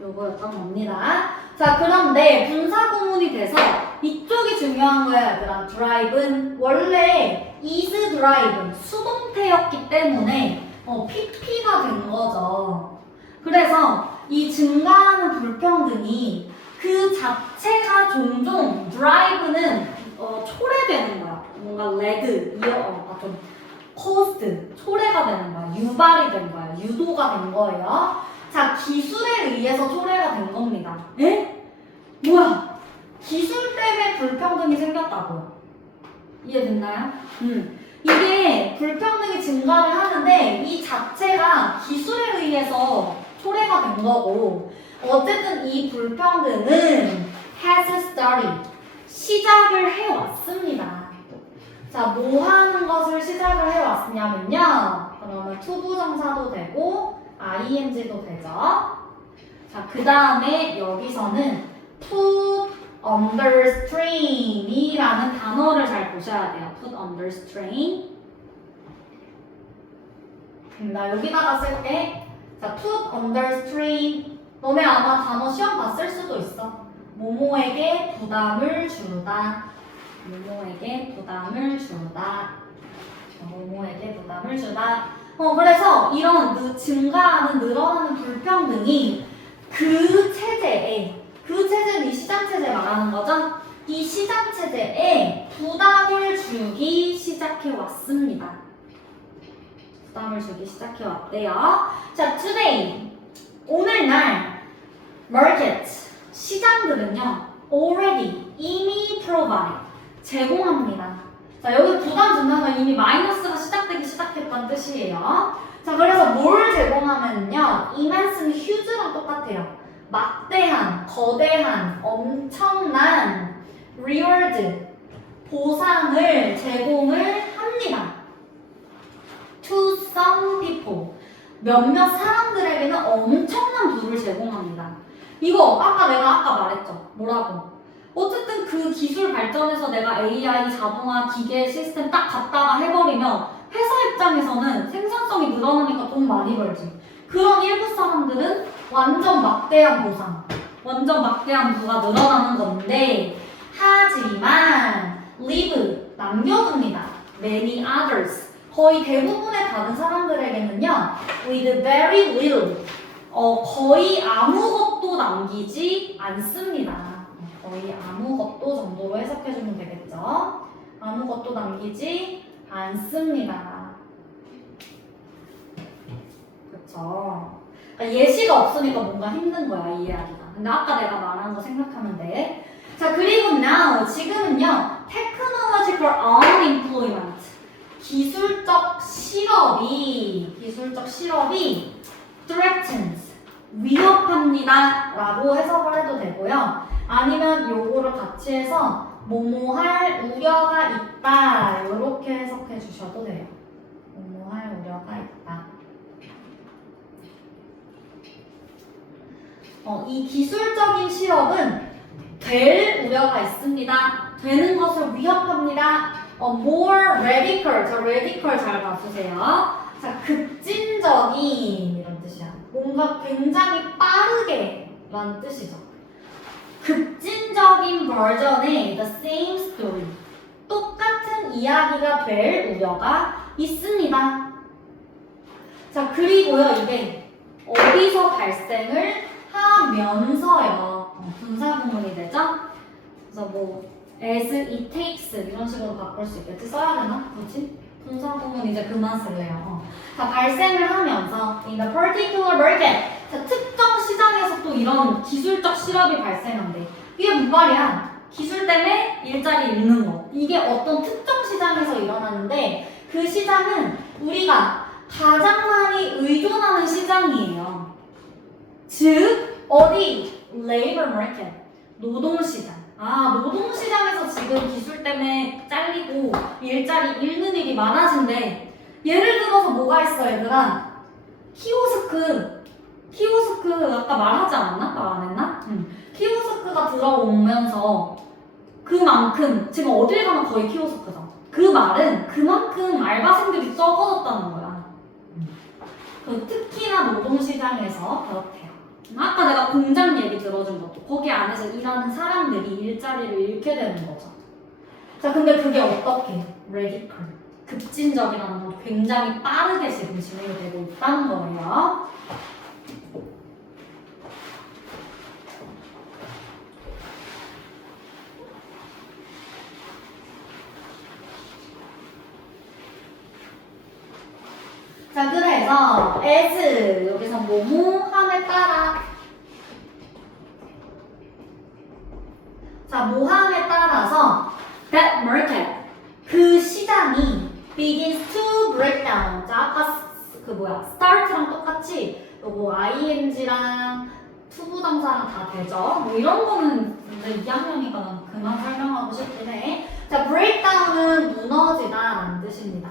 요거였던 겁니다. 자, 그런데 분사 구문이 돼서 이쪽이 중요한 거야, 얘들아. drive은 원래 is driven 수동태였기 때문에 PP가 된 거죠. 그래서 이 증가하는 불평등이 그 자체가 종종 drive는 초래되는 거야. 뭔가 led, 좀 caused, 초래가 되는 거야. 유발이 된 거야. 유도가 된 거예요. 자, 기술에 의해서 초래가 된 겁니다. 에? 뭐야? 기술 때문에 불평등이 생겼다고요. 이해됐나요? 이게 불평등이 증가를 하는데 이 자체가 기술에 의해서 초래가 된 거고 어쨌든 이 불평등은 has started, 시작을 해왔습니다. 자, 뭐 하는 것을 시작을 해왔냐면요. 그러면 투부정사도 되고 ing도 되죠. 자, 그 다음에 여기서는 put under strain 이라는 단어를 잘 보셔야 돼요. put under strain. 나 여기다가 쓸 때, 자, put under strain. 너네 아마 단어 시험 봤을 수도 있어. 모모에게 부담을 주다. 모모에게 부담을 주다. 모모에게 부담을 주다. 그래서 이런 증가하는, 늘어나는 불평등이 그 체제는 이 시장체제 말하는 거죠? 이 시장체제에 부담을 주기 시작해왔습니다. 부담을 주기 시작해왔대요. 자, today, 오늘날 market, 시장들은요 already, 이미 provide, 제공합니다. 자, 여기 부담 준다는 건 이미 마이너스가 시작되기 시작했다는 뜻이에요. 자, 그래서 뭘 제공하면요 immense는 huge랑 똑같아요. 막대한, 거대한, 엄청난 reward, 보상을 제공을 합니다. To some people, 몇몇 사람들에게는 엄청난 부를 제공합니다. 이거 내가 아까 말했죠. 뭐라고? 어쨌든 그 기술 발전에서 내가 AI, 자동화, 기계, 시스템 딱 갖다가 해버리면 회사 입장에서는 생산성이 늘어나니까 돈 많이 벌지. 그런 일부 사람들은 완전 막대한 보상, 완전 막대한 부가 늘어나는 건데 하지만 leave, 남겨둡니다. many others, 거의 대부분의 다른 사람들에게는요 with very little, 거의 아무것도 남기지 않습니다. 거의 아무것도 정도로 해석해주면 되겠죠. 아무것도 남기지 않습니다. 그쵸? 그러니까 예시가 없으니까 뭔가 힘든 거야, 이해하기가. 근데 아까 내가 말한 거 생각하면 돼. 자, 그리고 now, 지금은요, technological unemployment, 기술적 실업이 threatens, 위협합니다 라고 해석을 해도 되고요. 아니면 요거를 같이 해서 뭐뭐할 우려가 있다 이렇게 해석해 주셔도 돼요. 뭐뭐할 우려가 있다. 이 기술적인 실업은 될 우려가 있습니다. 되는 것을 위협합니다. more radical, 자 radical 잘 봐주세요. 자, 급진적인 이런 뜻이야. 뭔가 굉장히 빠르게 라는 뜻이죠. 급진적인 버전의 the same story, 똑같은 이야기가 될 우려가 있습니다. 자, 그리고요 이게 어디서 발생을 하면서요 분사구문이 되죠? 그래서 뭐 as it takes 이런 식으로 바꿀 수 있겠지? 써야 되나? 그렇지? 분사구문 이제 그만 쓸래요. 자, 발생을 하면서 in the particular market, 자, 특정 시장에서 또 이런 기술적 실업이 발생한대. 이게 뭔 말이야? 기술 때문에 일자리 잃는 거. 이게 어떤 특정 시장에서 일어나는데 그 시장은 우리가 가장 많이 의존하는 시장이에요. 즉 어디? labor market, 노동시장. 노동시장에서 지금 기술 때문에 잘리고 일자리 잃는 일이 많아진대. 예를 들어서 뭐가 있어, 얘들아? 키오스크 아까 말하지 않았나? 말 안 했나? 키오스크가 들어오면서 그만큼 지금 어딜 가나 거의 키오스크죠. 그 말은 그만큼 알바생들이 적어졌다는 거야. 특히나 노동시장에서 그렇대요. 아까 내가 공장 얘기 들어준 것도 거기 안에서 일하는 사람들이 일자리를 잃게 되는 거죠. 자, 근데 그게 어떻게? 레디컬. 급진적이라는 건 굉장히 빠르게 지금 진행이 되고 있다는 거예요. 자, 그래서 as 여기서 뭐뭐함에 따라 자, 뭐함에 따라서 that market 그 시장이 begins to break down. 자, 아까 start랑 똑같이 요거 ing랑 투부정사랑 다 되죠. 뭐 이런 거는 근데 2학년이니까 그만 설명하고 싶긴 해. 자, breakdown은 무너지다 라는 뜻입니다.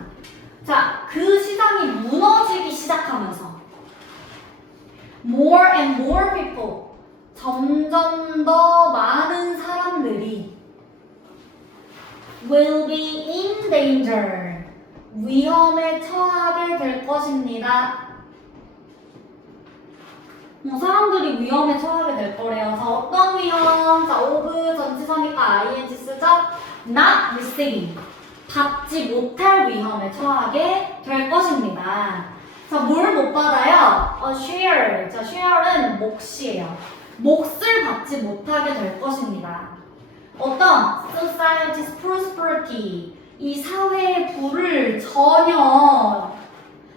자, 그 시장이 무너지기 시작하면서 more and more people 점점 더 많은 사람들이 will be in danger 위험에 처하게 될 것입니다. 사람들이 위험에 처하게 될 거래요. 자, 어떤 위험? 자, of 전치사니까 ing 쓰죠? not receiving 받지 못할 위험에 처하게 될 것입니다. 자, 뭘 못 받아요? share. 자, share는 몫이에요. 몫을 받지 못하게 될 것입니다. 어떤 society's prosperity 이 사회의 부를 전혀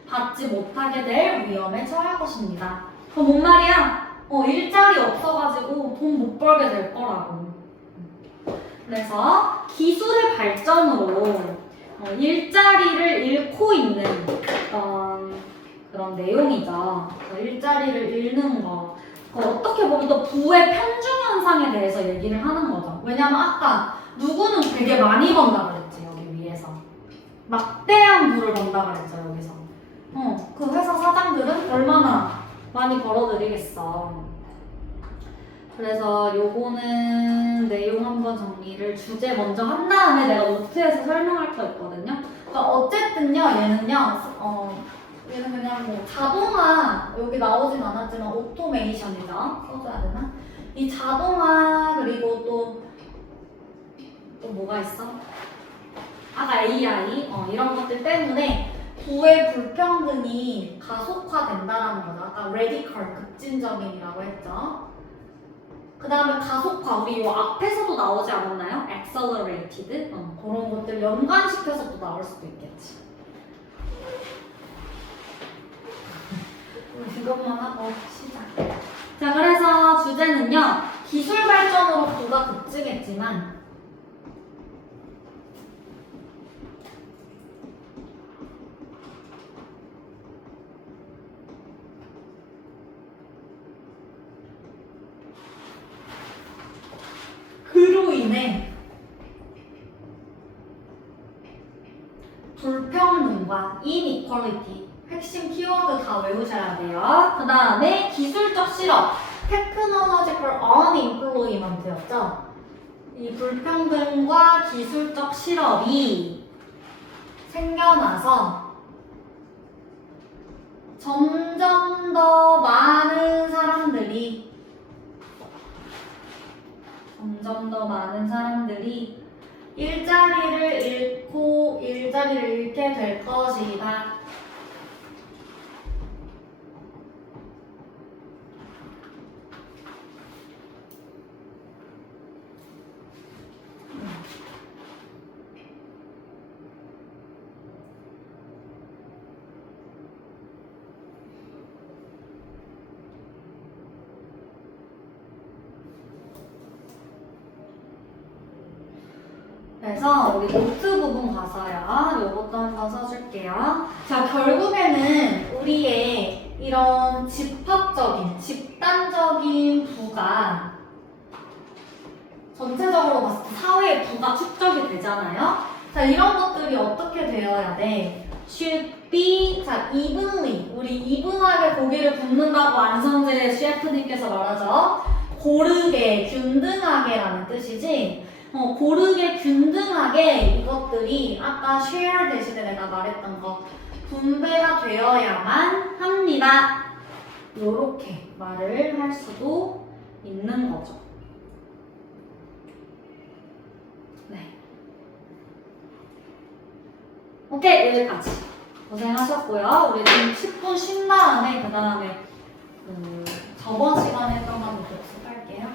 받지 못하게 될 위험에 처할 것입니다. 그럼 뭔 말이야? 일자리 없어가지고 돈 못 벌게 될 거라고. 그래서 기술의 발전으로 일자리를 잃고 있는 그런 내용이죠. 일자리를 잃는 거. 어떻게 보면 또 부의 편중 현상에 대해서 얘기를 하는 거죠. 왜냐면 아까 누구는 되게 많이 번다 그랬지, 여기 위에서. 막대한 부를 번다 그랬죠, 여기서. 그 회사 사장들은 얼마나 많이 벌어들이겠어. 그래서 요거는 내용 한번 정리를 주제 먼저 한 다음에 내가 노트에서 설명할 거 있거든요. 그러니까 어쨌든요, 얘는 그냥 뭐 자동화 여기 나오진 않았지만 오토메이션이죠. 써줘야 되나? 이 자동화 그리고 또 뭐가 있어? 아까 AI 이런 것들 때문에 부의 불평등이 가속화된다는 거죠. 아까 radical 급진적인이라고 했죠. 그 다음에 가속화 우리 요 앞에서도 나오지 않았나요? accelerated 그런 것들 연관시켜서 또 나올 수도 있겠지. 이것만 하고 시작. 자, 그래서 주제는요. 기술 발전으로 부가 급증했지만 그로 인해 불평등과 inequality 핵심 키워드 다 외우셔야 돼요. 그 다음에 기술적 실업 technological unemployment였죠. 이 불평등과 기술적 실업이 생겨나서 점점 더 많은 사람들이 일자리를 잃게 될 것이다. 그래서 우리 노트 부분 가서요. 요것도 한번 써줄게요. 자, 결국에는 우리의 이런 집단적인 부가 전체적으로 봤을 때 사회의 부가 축적이 되잖아요. 자, 이런 것들이 어떻게 되어야 돼? should 자, evenly. 우리 이분하게 고기를 굽는다고 안성재 셰프님께서 말하죠. 고르게, 균등하게라는 뜻이지. 고르게, 균등하게 이것들이 아까 share 대신에 내가 말했던 거 분배가 되어야만 합니다. 요렇게 말을 할 수도 있는 거죠. 네. 오케이, 여기까지. 고생하셨고요. 우리 지금 10분 쉰 다음에, 그 다음에 저번 시간에 했던 거 한번 복습할게요.